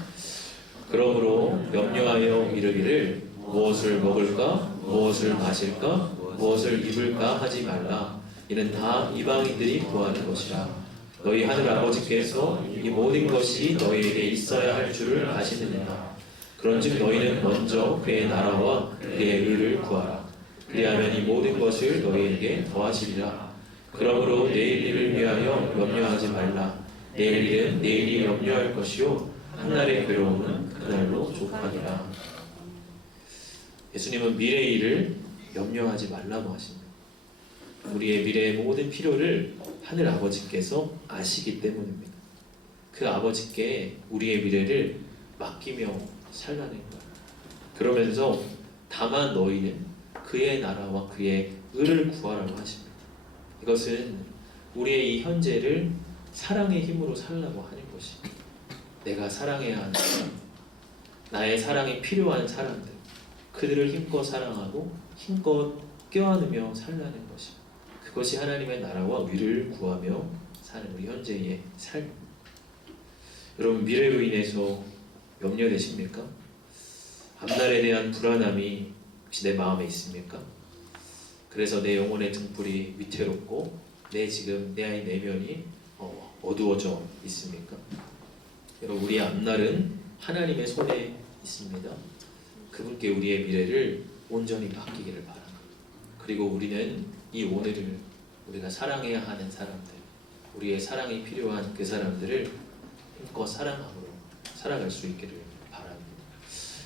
그러므로 염려하여 이르기를 무엇을 먹을까, 무엇을 마실까, 무엇을 입을까 하지 말라. 이는 다 이방인들이 구하는 것이라. 너희 하늘 아버지께서 이 모든 것이 너희에게 있어야 할 줄을 아시느니라. 그런즉 너희는 먼저 그의 나라와 그의 의를 구하라. 그리하면 이 모든 것을 너희에게 더하시리라. 그러므로 내일 일을 위하여 염려하지 말라. 내일 일은 내일이 염려할 것이요 한날의 괴로움은 그날로 족하니라. 예수님은 미래의 일을 염려하지 말라고 하십니다. 우리의 미래의 모든 필요를 하늘 아버지께서 아시기 때문입니다. 그 아버지께 우리의 미래를 맡기며 살라는 거예요. 그러면서 다만 너희는 그의 나라와 그의 의를 구하라고 하십니다. 이것은 우리의 이 현재를 사랑의 힘으로 살라고 하는 것입니다. 내가 사랑해야 하는 사람, 나의 사랑이 필요한 사람들, 그들을 힘껏 사랑하고 힘껏 껴안으며 살라는 것입니다. 그것이 하나님의 나라와 의를 구하며 사는 우리 현재의 삶입니다. 여러분, 미래로 인해서 염려되십니까? 앞날에 대한 불안함이 혹시 내 마음에 있습니까? 그래서 내 영혼의 등불이 위태롭고 지금 내 내면이 어두워져 있습니까? 여러분, 우리의 앞날은 하나님의 손에 있습니다. 그분께 우리의 미래를 온전히 맡기기를 바랍니다. 그리고 우리는 이 오늘을 우리가 사랑해야 하는 사람들, 우리의 사랑이 필요한 그 사람들을 힘껏 사랑함으로 살아갈 수 있기를 바랍니다.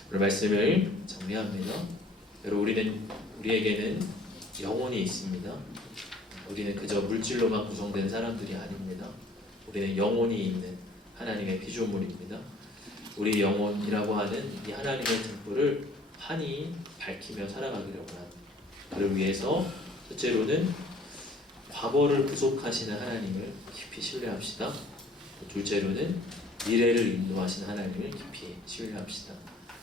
오늘 말씀을 정리합니다. 여러분, 우리에게는 영혼이 있습니다. 우리는 그저 물질로만 구성된 사람들이 아닙니다. 우리는 영혼이 있는 하나님의 피조물입니다. 우리 영혼이라고 하는 이 하나님의 등불을 환히 밝히며 살아가기를 원합니다. 그를 위해서 첫째로는 과거를 구속하시는 하나님을 깊이 신뢰합시다. 둘째로는 미래를 인도하시는 하나님을 깊이 신뢰합시다.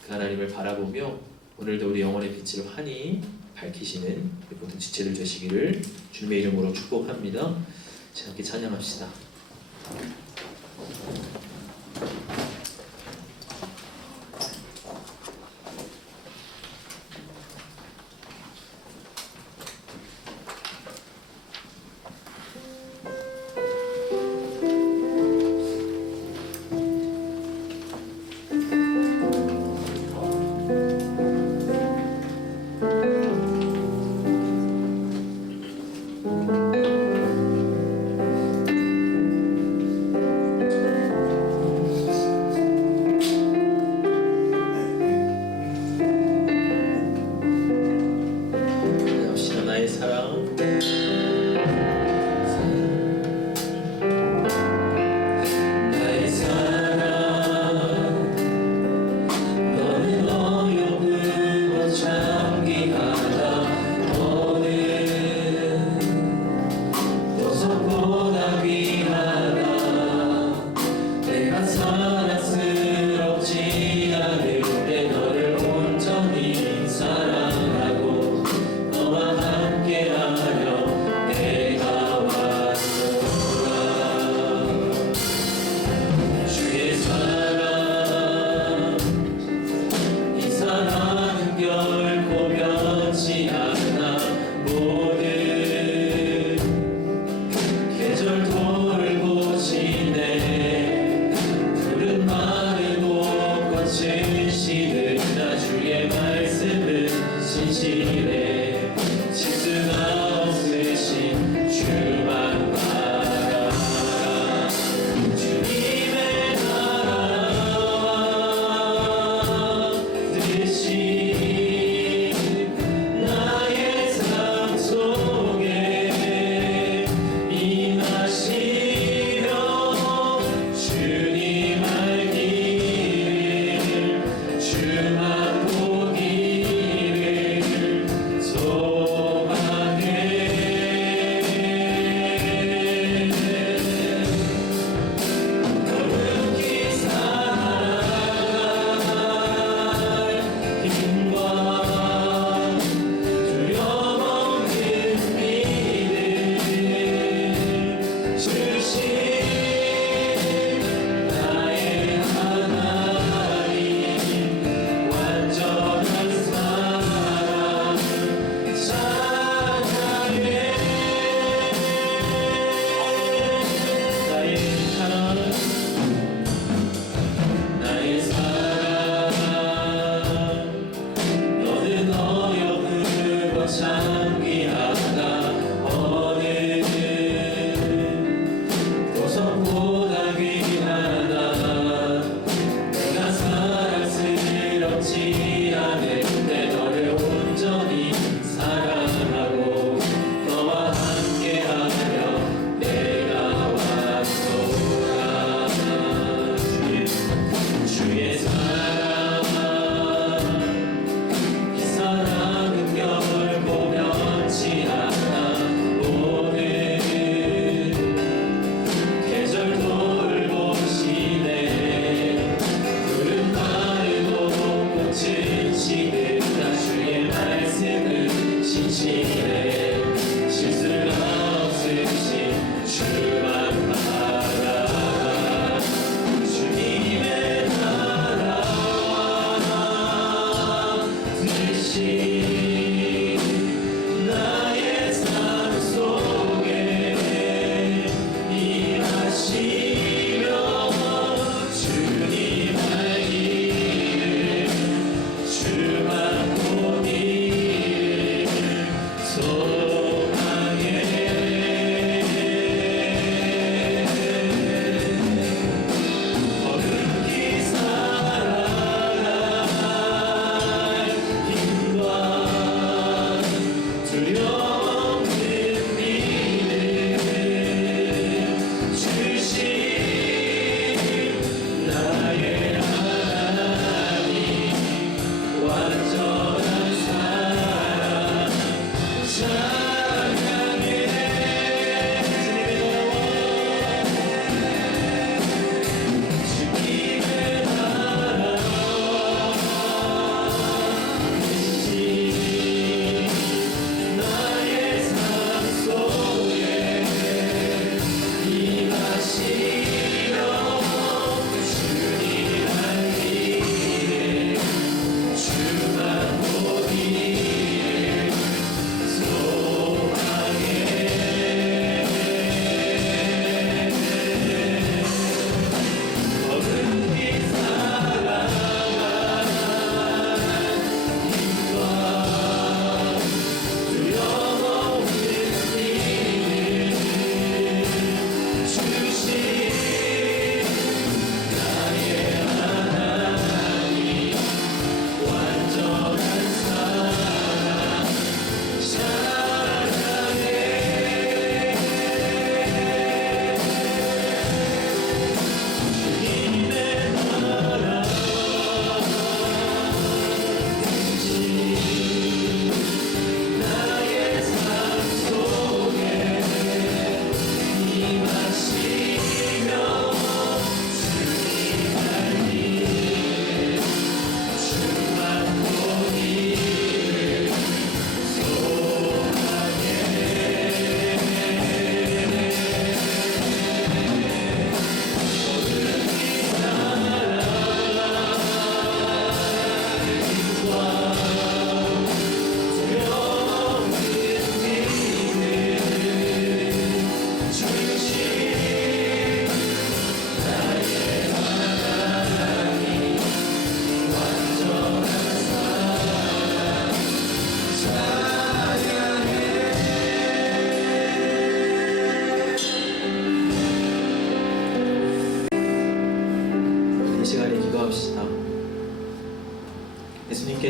그 하나님을 바라보며 오늘도 우리 영혼의 빛을 환히 밝히시는 모든 지체들 되시기를 주님의 이름으로 축복합니다. 자, 함께 찬양합시다.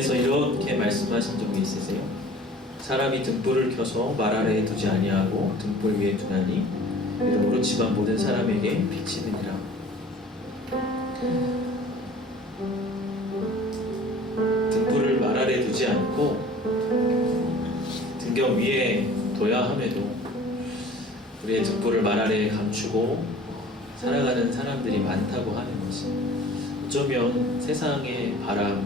하나님께서 이렇게 말씀하신 적이 있으세요? 사람이 등불을 켜서 말 아래에 두지 아니하고 등불 위에 두나니 이러므로 집안 모든 사람에게 비치느니라. 등불을 말 아래 두지 않고 등경 위에 둬야 함에도 우리의 등불을 말 아래에 감추고 살아가는 사람들이 많다고 하는 것이, 어쩌면 세상의 바람이,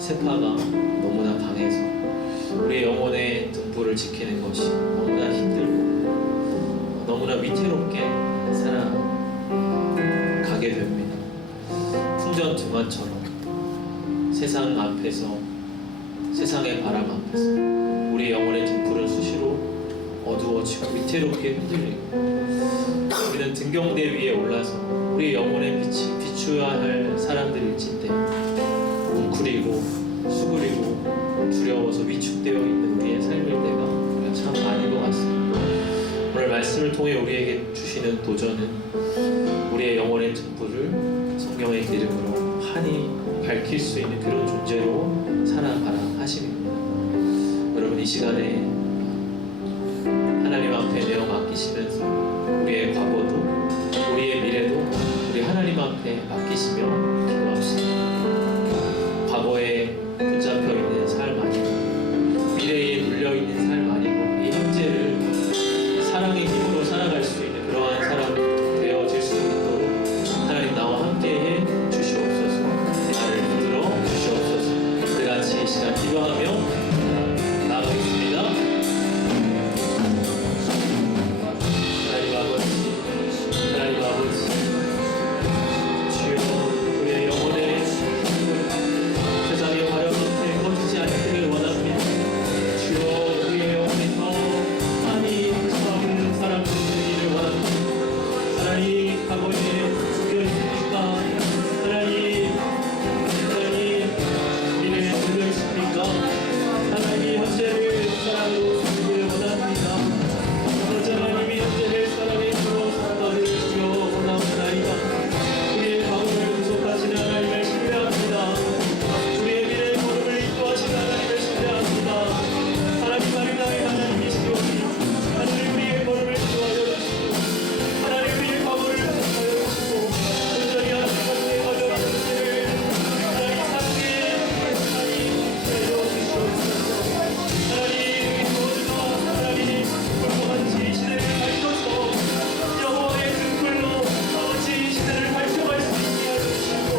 세파가 너무나 강해서 우리의 영혼의 등불을 지키는 것이 너무나 힘들고 너무나 위태롭게 살아가게 됩니다. 풍전등화처럼 세상 앞에서, 세상의 바람 앞에서 우리 영혼의 등불은 수시로 어두워지고 위태롭게 흔들리고, 우리는 등경대 위에 올라서 우리 영혼의 빛이 비추어야 할 사람들일진데 웅크리고 수그리고 두려워서 위축되어 있는 우리의 삶일 때가 우리가 참 많은 것 같습니다. 오늘 말씀을 통해 우리에게 주시는 도전은 우리의 영혼의 등불을 성경의 기름으로 환히 밝힐 수 있는 그런 존재로 살아가라 하심입니다. 여러분, 이 시간에 하나님 앞에 내어 맡기시면서 우리의 과거도 우리의 미래도 우리 하나님 앞에 맡기시며 기도합시다. 과거에 붙잡혀 있는 삶 아니고 미래에 물려 있는 삶 아니고 이 현재를 사랑의 힘으로 살아갈 수 있는 그러한 사람 되어질 수 있도록 하나님 나와 함께해 주시옵소서. 나를 붙들어 주시옵소서. 우리 같이 이 시간 기도하며 나아가겠습니다. 하나님 아버지, 주여, 우리의 영혼의 세상의 화려 곁에 꺼지지 않기를 원합니다. 주여, 우리의 영혼이 더 많이 붙어있는 사람들이 되기를 원합니다. 하나님, 과거에 묶여있습니까? 하나님, 미래에 들려있습니까? 하나님, 현재를 사랑으로 주기를 원합니다. 그렇지 하나님이 현재를 사랑의 주로 살아가기를 주여 원하옵나이다. 우리의 과거를 구속하시는 하나님을 신뢰합니다. 우리의 미래의 걸음을 인도하시는 하나님을 신뢰합니다. 하나님 나를 향해 하나님이시오니 하나님 우리의 걸음을 인도하여 주시고 하나님 우리의 과거를 구속하여 주시고 온전히 하나님 가져가는 것을 하나님 사랑에 하나님 내려 주시옵소서. 하나님 모두가 하나님 불법한 시대를 밝혀서 영혼의 등불로 아버지 시대를 밝혀갈 수 있게 하여 주시고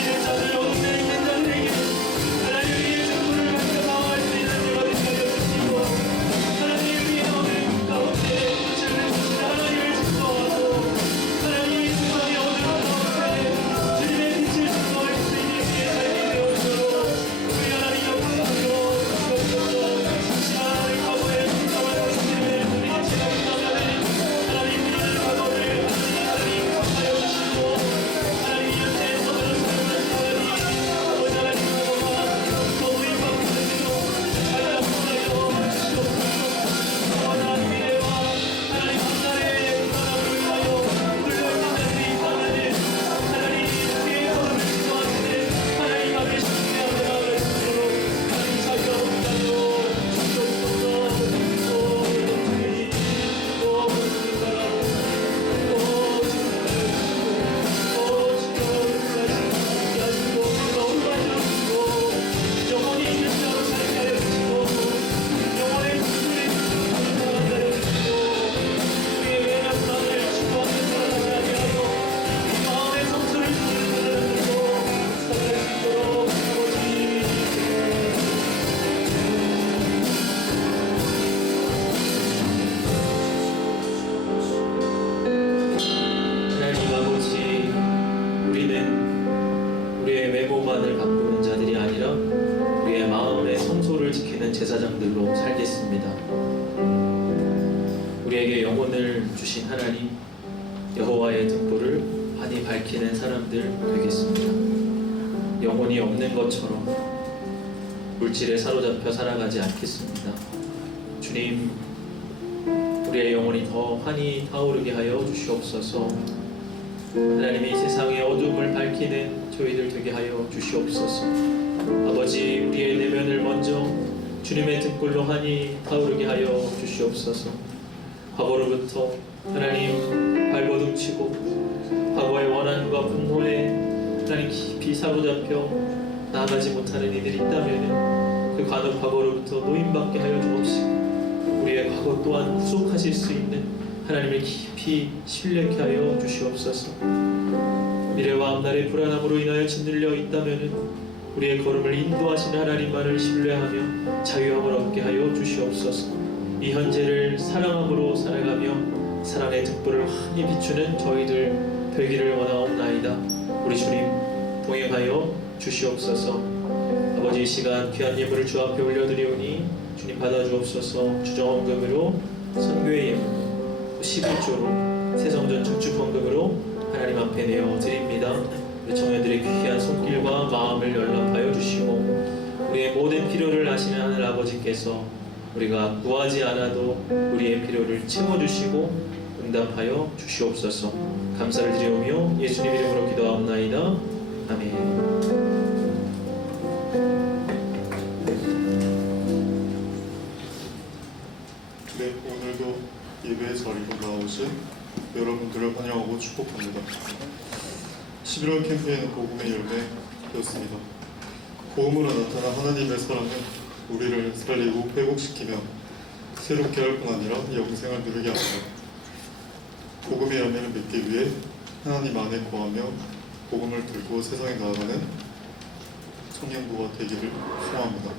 이를 자들 어둠에 있는 자들에게 하나님 우리의 등불을 밝혀 나아갈 수 있는 자가 되게 하여 주시고 하나님 우리의 어둠 가운데 빛을 내주시는 하나님을 증거하고 하나님 세상의 어둠 가운데 주님의 빛을 증거할 수 있는 우리의 삶이 되어주도록 우리 하나님 옆에 주시옵소서. 하나님 과거에 불쌍한 것들을 우리 지나가면 하나님 우리의 과거를 하나님 감사하여 주시고 하나님 현재에 서들어 살아가는 아버지 하나님 과거가 너무히 바쁘시고 찾아보나요 주시옵소서. 하나님 미래와 하나님 한날의 불안함을 위하여 불러있는 자들이 있다면 하나님 우리의 걸음을 지도하시는 하나님 앞에 신뢰하며 나아갈 수 있도록 하나님 찾아옵나요 하나님 아버지, 우리는 우리의 외모만을 바꾸는 자들이 아니라 우리의 마음의 성소를 지키는 제사장들로 살겠습니다. 우리에게 영혼을 주신 하나님, 여호와의 등불을 환히 밝히는 사람들 되겠습니다. 영혼이 없는 것처럼 물질에 사로잡혀 살아가지 않겠습니다. 주님, 우리의 영혼이 더 환히 타오르게 하여 주시옵소서. 하나님이 세상의 어둠을 밝히는 저희들 되게 하여 주시옵소서. 아버지, 우리의 내면을 먼저 주님의 등불로 환히 타오르게 하여 주시옵소서. 과거로부터 하나님 발버둥치고 과거의 원한과 분노에 하나님 깊이 사로잡혀 나아가지 못하는 이들이 있다면 그 과거로부터 노임받게 하여 주옵시고 우리의 과거 또한 구속하실 수 있는 하나님을 깊이 신뢰케 하여 주시옵소서. 미래와 앞날의 불안함으로 인하여 짓눌려 있다면 우리의 걸음을 인도하시는 하나님만을 신뢰하며 자유함을 얻게 하여 주시옵소서. 이 현재를 사랑함으로 살아가며 사랑의 등불을 환히 비추는 저희들 되기를 원하옵나이다. 우리 주님 동행하여 주시옵소서. 아버지, 이 시간 귀한 예물을 주 앞에 올려드리오니 주님 받아주옵소서. 주정헌금으로 선교의 예물 11조로 새성전 중축헌금으로 하나님 앞에 내어드립니다. 우리 청년들의 귀한 손길과 마음을 연락하여 주시고 우리의 모든 필요를 아시는 하늘 아버지께서 우리가 구하지 않아도 우리의 필요를 채워주시고 응답하여 주시옵소서. 감사를 드리오며 예수님 이름으로 기도하옵나이다. 아멘. 네, 오늘도 예배의 자리로 나오신 여러분들을 환영하고 축복합니다. 11월 캠페인은 복음의 열매였습니다. 복음으로 나타난 하나님의 사랑은 우리를 살리고 회복시키며 새롭게 할 뿐 아니라 영생을 누리게 합니다. 복음의 열매를 맺기 위해 하나님 안에 거하며 복음을 들고 세상에 나아가는 청년부가 되기를 소망합니다.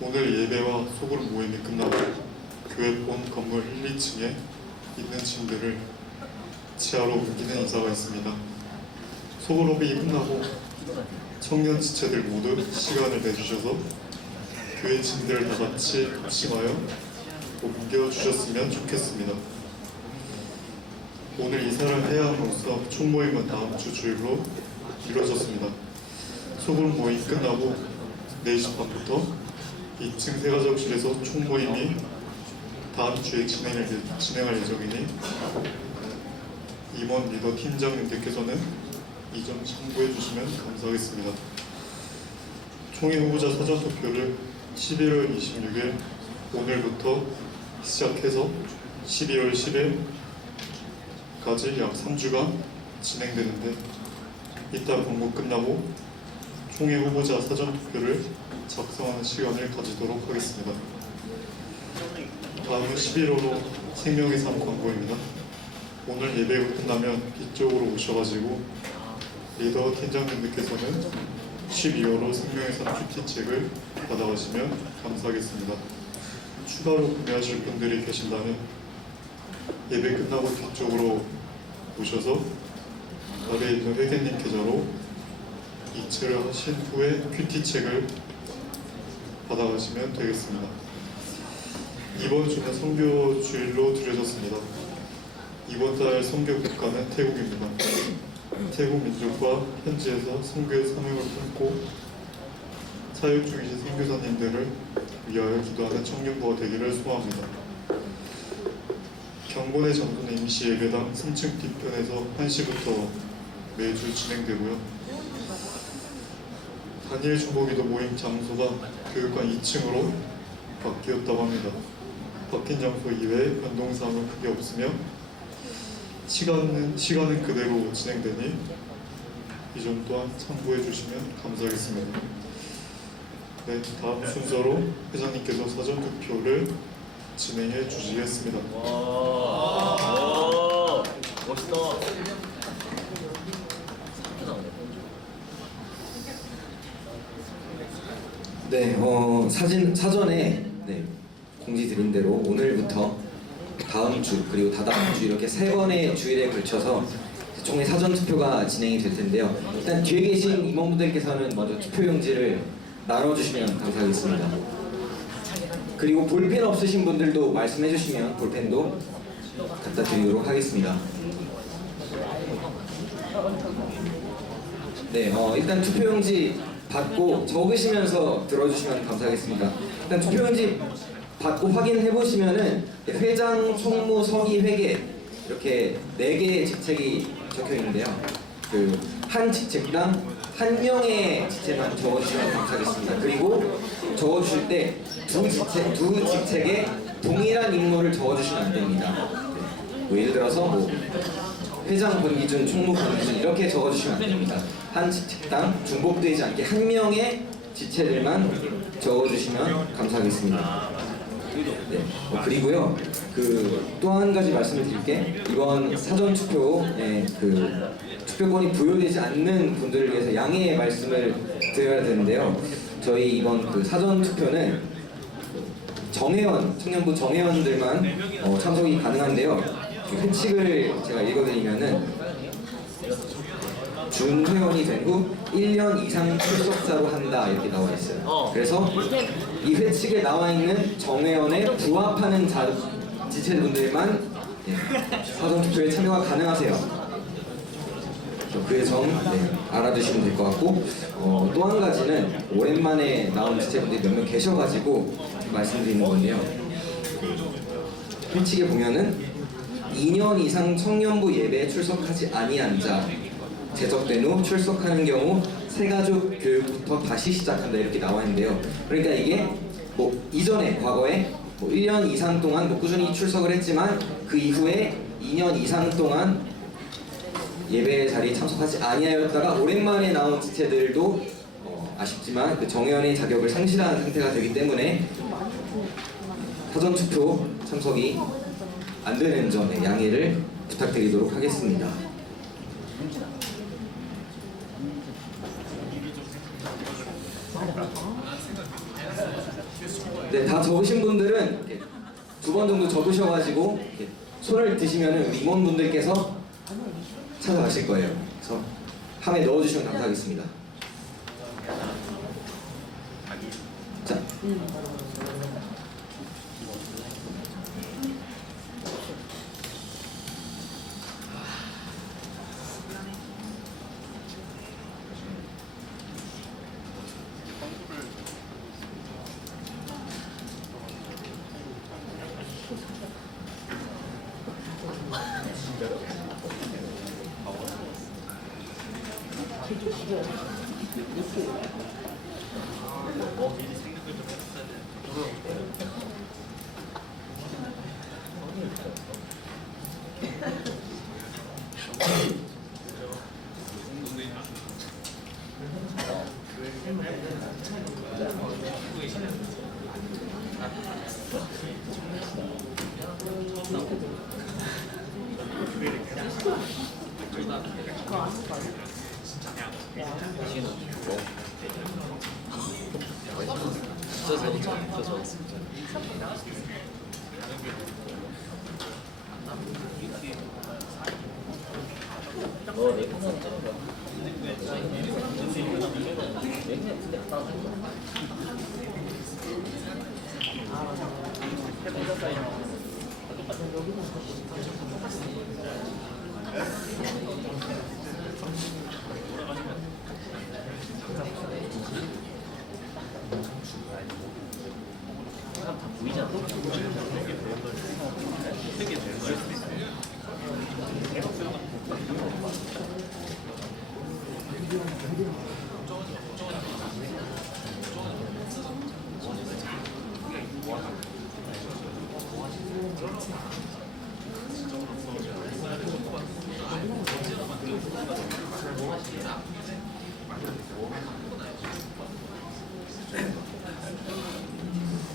오늘 예배와 소그룹 모임이 끝나고 교회 본 건물 1, 2층에 있는 짐들을 지하로 옮기는 인사가 있습니다. 소그룹이 끝나고 청년 지체들 모두 시간을 내주셔서 교회 짐들을 다 같이 합심하여 옮겨주셨으면 좋겠습니다. 오늘 이사를 해야 함으로써 총모임은 다음 주 주일로 이루어졌습니다. 소그룹 모임 끝나고 4시 반부터 2층 세가족실에서 총모임이 다음 주에 진행할 예정이니 임원 리더 팀장님들께서는 이 점 참고해 주시면 감사하겠습니다. 총회 후보자 사전 투표를 11월 26일 오늘부터 시작해서 12월 10일까지 약 3주간 진행되는데 이따 공부 끝나고 총회 후보자 사전 투표를 작성하는 시간을 가지도록 하겠습니다. 다음은 11호로 생명의 삶 광고입니다. 오늘 예배가 끝나면 이쪽으로 오셔가지고 리더 팀장님들께서는 12호로 생명의 삶 큐티책을 받아가시면 감사하겠습니다. 추가로 구매하실 분들이 계신다면 예배 끝나고 뒤쪽으로 오셔서 아래에 있는 회계님 계좌로 이체를 하신 후에 큐티책을 받아가시면 되겠습니다. 이번 주는 선교 주일로 드려졌습니다. 이번 달 선교 국가는 태국입니다. 태국 민족과 현지에서 선교의 사명을 품고 사역 중이신 선교사님들을 위하여 기도하는 청년부가 되기를 소망합니다. 경본의 장소는 임시 예배당 3층 뒤편에서 1시부터 매주 진행되고요. 다니엘 중보기도 모임 장소가 교육관 2층으로 바뀌었다고 합니다. 바뀐 장소 이외에 변동사항은 크게 없으며 시간은 그대로 진행되니 이 점 또한 참고해 주시면 감사하겠습니다. 네, 다음 순서로 회장님께서 사전 투표를 진행해 주시겠습니다. 와, 멋있다. 네, 사전에 공지 드린 대로 오늘부터 다음 주 그리고 다다음 주 이렇게 3번의 주일에 걸쳐서 총회 사전 투표가 진행이 될 텐데요. 일단 뒤에 계신 임원분들께서는 먼저 투표용지를 나눠주시면 감사하겠습니다. 그리고 볼펜 없으신 분들도 말씀해 주시면 볼펜도 갖다 드리도록 하겠습니다. 네, 일단 투표용지 받고 적으시면서 들어주시면 감사하겠습니다. 일단 투표용지 받고 확인해 보시면은 회장, 총무, 서기, 회계 이렇게 4개의 직책이 적혀 있는데요. 한 직책당 한 명의 직책만 적어주시면 감사하겠습니다. 그리고 적어주실 때 두 직책에 동일한 인물을 적어주시면 안 됩니다. 뭐 예를 들어서 뭐 회장 권기준, 총무 권기준 이렇게 적어주시면 안 됩니다. 한 직책당 중복되지 않게 한 명의 지체들만 적어주시면 감사하겠습니다. 네. 그리고요, 또 한 가지 말씀을 드릴게, 이번 사전 투표에 투표권이 부여되지 않는 분들을 위해서 양해의 말씀을 드려야 되는데요. 저희 이번 사전 투표는 청년부 정회원들만 참석이 가능한데요. 회칙을 제가 읽어드리면은 준회원이 된 후 1년 이상 출석자로 한다 이렇게 나와 있어요. 그래서 이 회칙에 나와 있는 정회원에 부합하는 지체분들만 사전 투표에 참여가 가능하세요. 그 점 알아두시면 될 것 같고, 또 한 가지는 오랜만에 나온 지체분들이 몇 명 계셔가지고 말씀드리는 건데요. 회칙에 보면은 2년 이상 청년부 예배에 출석하지 아니한 자 제적된 후 출석하는 경우 새가족 교육부터 다시 시작한다 이렇게 나와 있는데요. 그러니까 이게 이전에 과거에 1년 이상 동안 꾸준히 출석을 했지만 그 이후에 2년 이상 동안 예배 자리에 참석하지 아니하였다가 오랜만에 나온 지체들도 아쉽지만 그 정회원의 자격을 상실한 상태가 되기 때문에 사전 투표 참석이 안 되는 점에 양해를 부탁드리도록 하겠습니다. 네, 다 적으신 분들은 2번 정도 적으셔가지고 손을 드시면 임원분들께서 찾아가실 거예요. 그래서 함에 넣어주시면 감사하겠습니다. 자.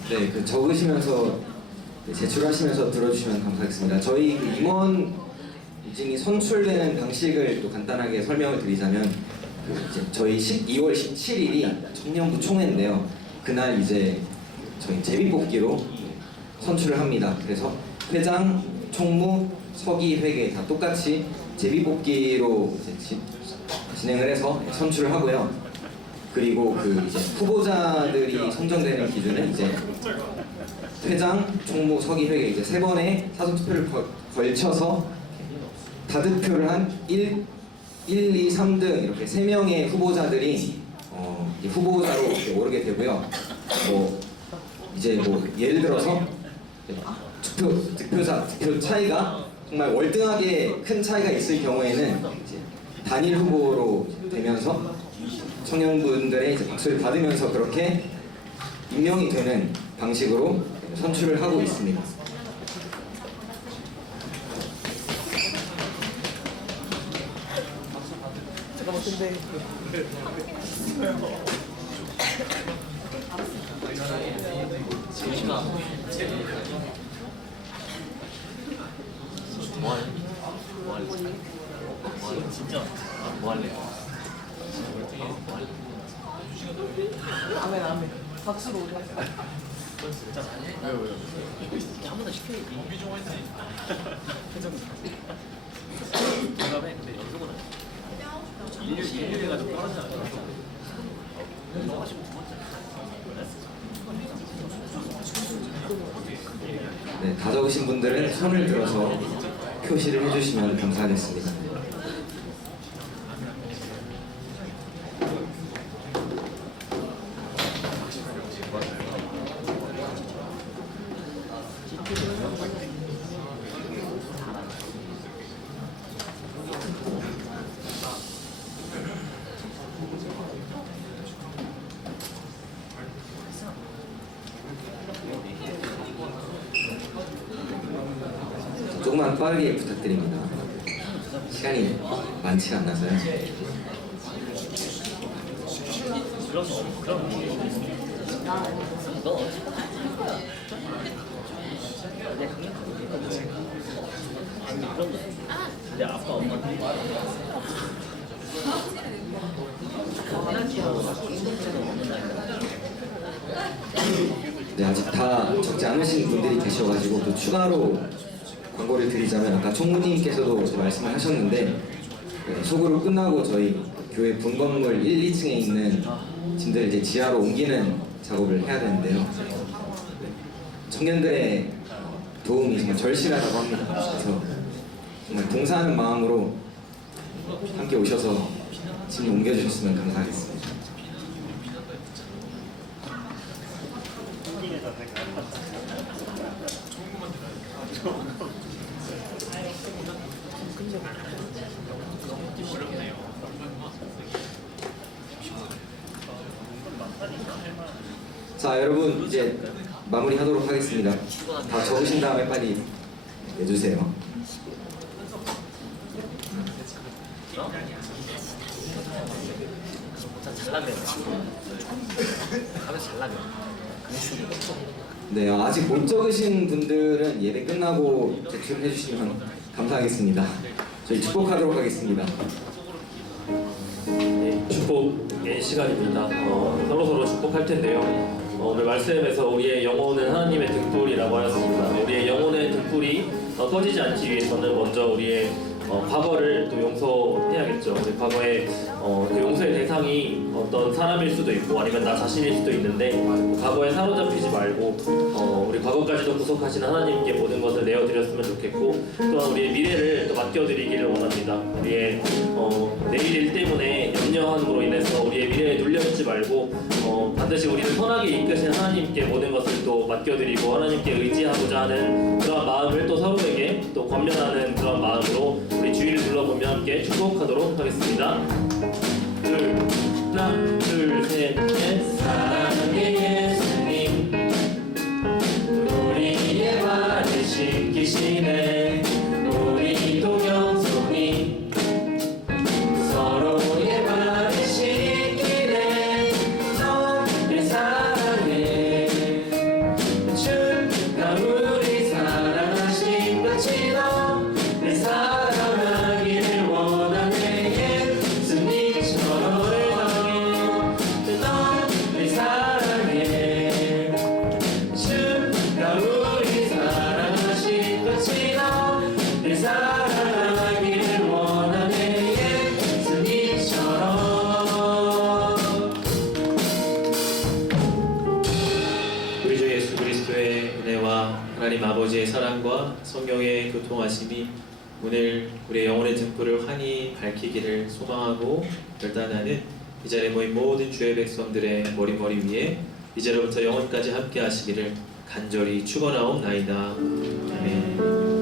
네, 적으시면서 제출하시면서 들어주시면 감사하겠습니다. 저희 임원 인증이 선출되는 방식을 또 간단하게 설명을 드리자면 이제 저희 2월 17일이 청년부 총회인데요. 그날 이제 저희 제비뽑기로 선출을 합니다. 그래서 회장, 총무, 서기, 회계 다 똑같이 제비뽑기로 이제 진행을 해서 선출을 하고요. 그리고 이제 후보자들이 선정되는 기준은 이제 회장, 총무, 서기, 회계 이제 3번의 사전 투표를 걸쳐서 다득표를 한 1, 2, 3등 이렇게 3명의 후보자들이 후보자로 이렇게 오르게 되고요. 이제 예를 들어서 득표 차이가 정말 월등하게 큰 차이가 있을 경우에는 이제 단일 후보로 되면서 청년분들의 이제 박수를 받으면서 그렇게 임명이 되는 방식으로 선출을 하고 있습니다. 박수로 올려. 네, 다 적으신 분들은 손을 들어서 표시를 해주시면 감사하겠습니다. 조금만 빠르게 부탁드립니다. 시간이 많지 않아서요. 네, 아직 다 적지 않으신 분들이 계셔가지고 또 추가로 광고를 드리자면 아까 총무님께서도 말씀을 하셨는데 네, 소그룹 끝나고 저희 교회 분건물 1, 2층에 있는 짐들 이제 지하로 옮기는 작업을 해야 되는데요. 청년들의 도움이 정말 절실하다고 합니다. 그래서 정말 봉사하는 마음으로 함께 오셔서 짐 옮겨주셨으면 감사하겠습니다. 자, 여러분 이제 마무리하도록 하겠습니다. 다 적으신 다음에 빨리 내주세요. 네, 아직 못 적으신 분들은 예배 끝나고 제출해 주시면 감사하겠습니다. 저희 축복하도록 하겠습니다. 네, 축복의 시간입니다. 서로서로 축복할 텐데요. 오늘 말씀에서 우리의 영혼은 하나님의 등불이라고 하였습니다. 우리의 영혼의 등불이 꺼지지 않기 위해서는 먼저 우리의 과거를 또 용서해야겠죠. 우리 과거에 그 용서의 대상이 어떤 사람일 수도 있고 아니면 나 자신일 수도 있는데 과거에 사로잡히지 말고 우리 과거까지도 구속하시는 하나님께 모든 것을 내어드렸으면 좋겠고 또한 우리의 미래를 또 맡겨드리기를 원합니다. 우리의 내일 일 때문에 염려함으로 인해서 우리의 미래에 눌려있지 말고 반드시 우리를 선하게 이끄신 하나님께 모든 것을 또 맡겨드리고 하나님께 의지하고자 하는 그런 마음을 또 서로에게 또 권면하는 그런 마음으로 우리 주위를 둘러보며 함께 축복하도록 하겠습니다. 하나, 둘, 셋, 넷. 사랑의 예수님, 우리의 발을 씻기시네. 우리 동영손이 서로의 발을 씻기네. 너를 사랑해. 주가 우리 사랑하신 같이 너를 사랑하기를 원하네. 예수님처럼 너를 사랑해. 주가 우리 사랑하신 같이 너를 사랑하기를 원하네. 예수님처럼. 우리 주 예수 그리스도의 은혜와 하나님 아버지의 사랑과 성령의 교통하심이 오늘 우리의 영혼의 등불을 환히 밝히기를 소망하고 결단하는 이 자리에 모인 모든 주의 백성들의 머리 위에 이제로부터 영원까지 함께 하시기를 간절히 축원하옵나이다. 아멘.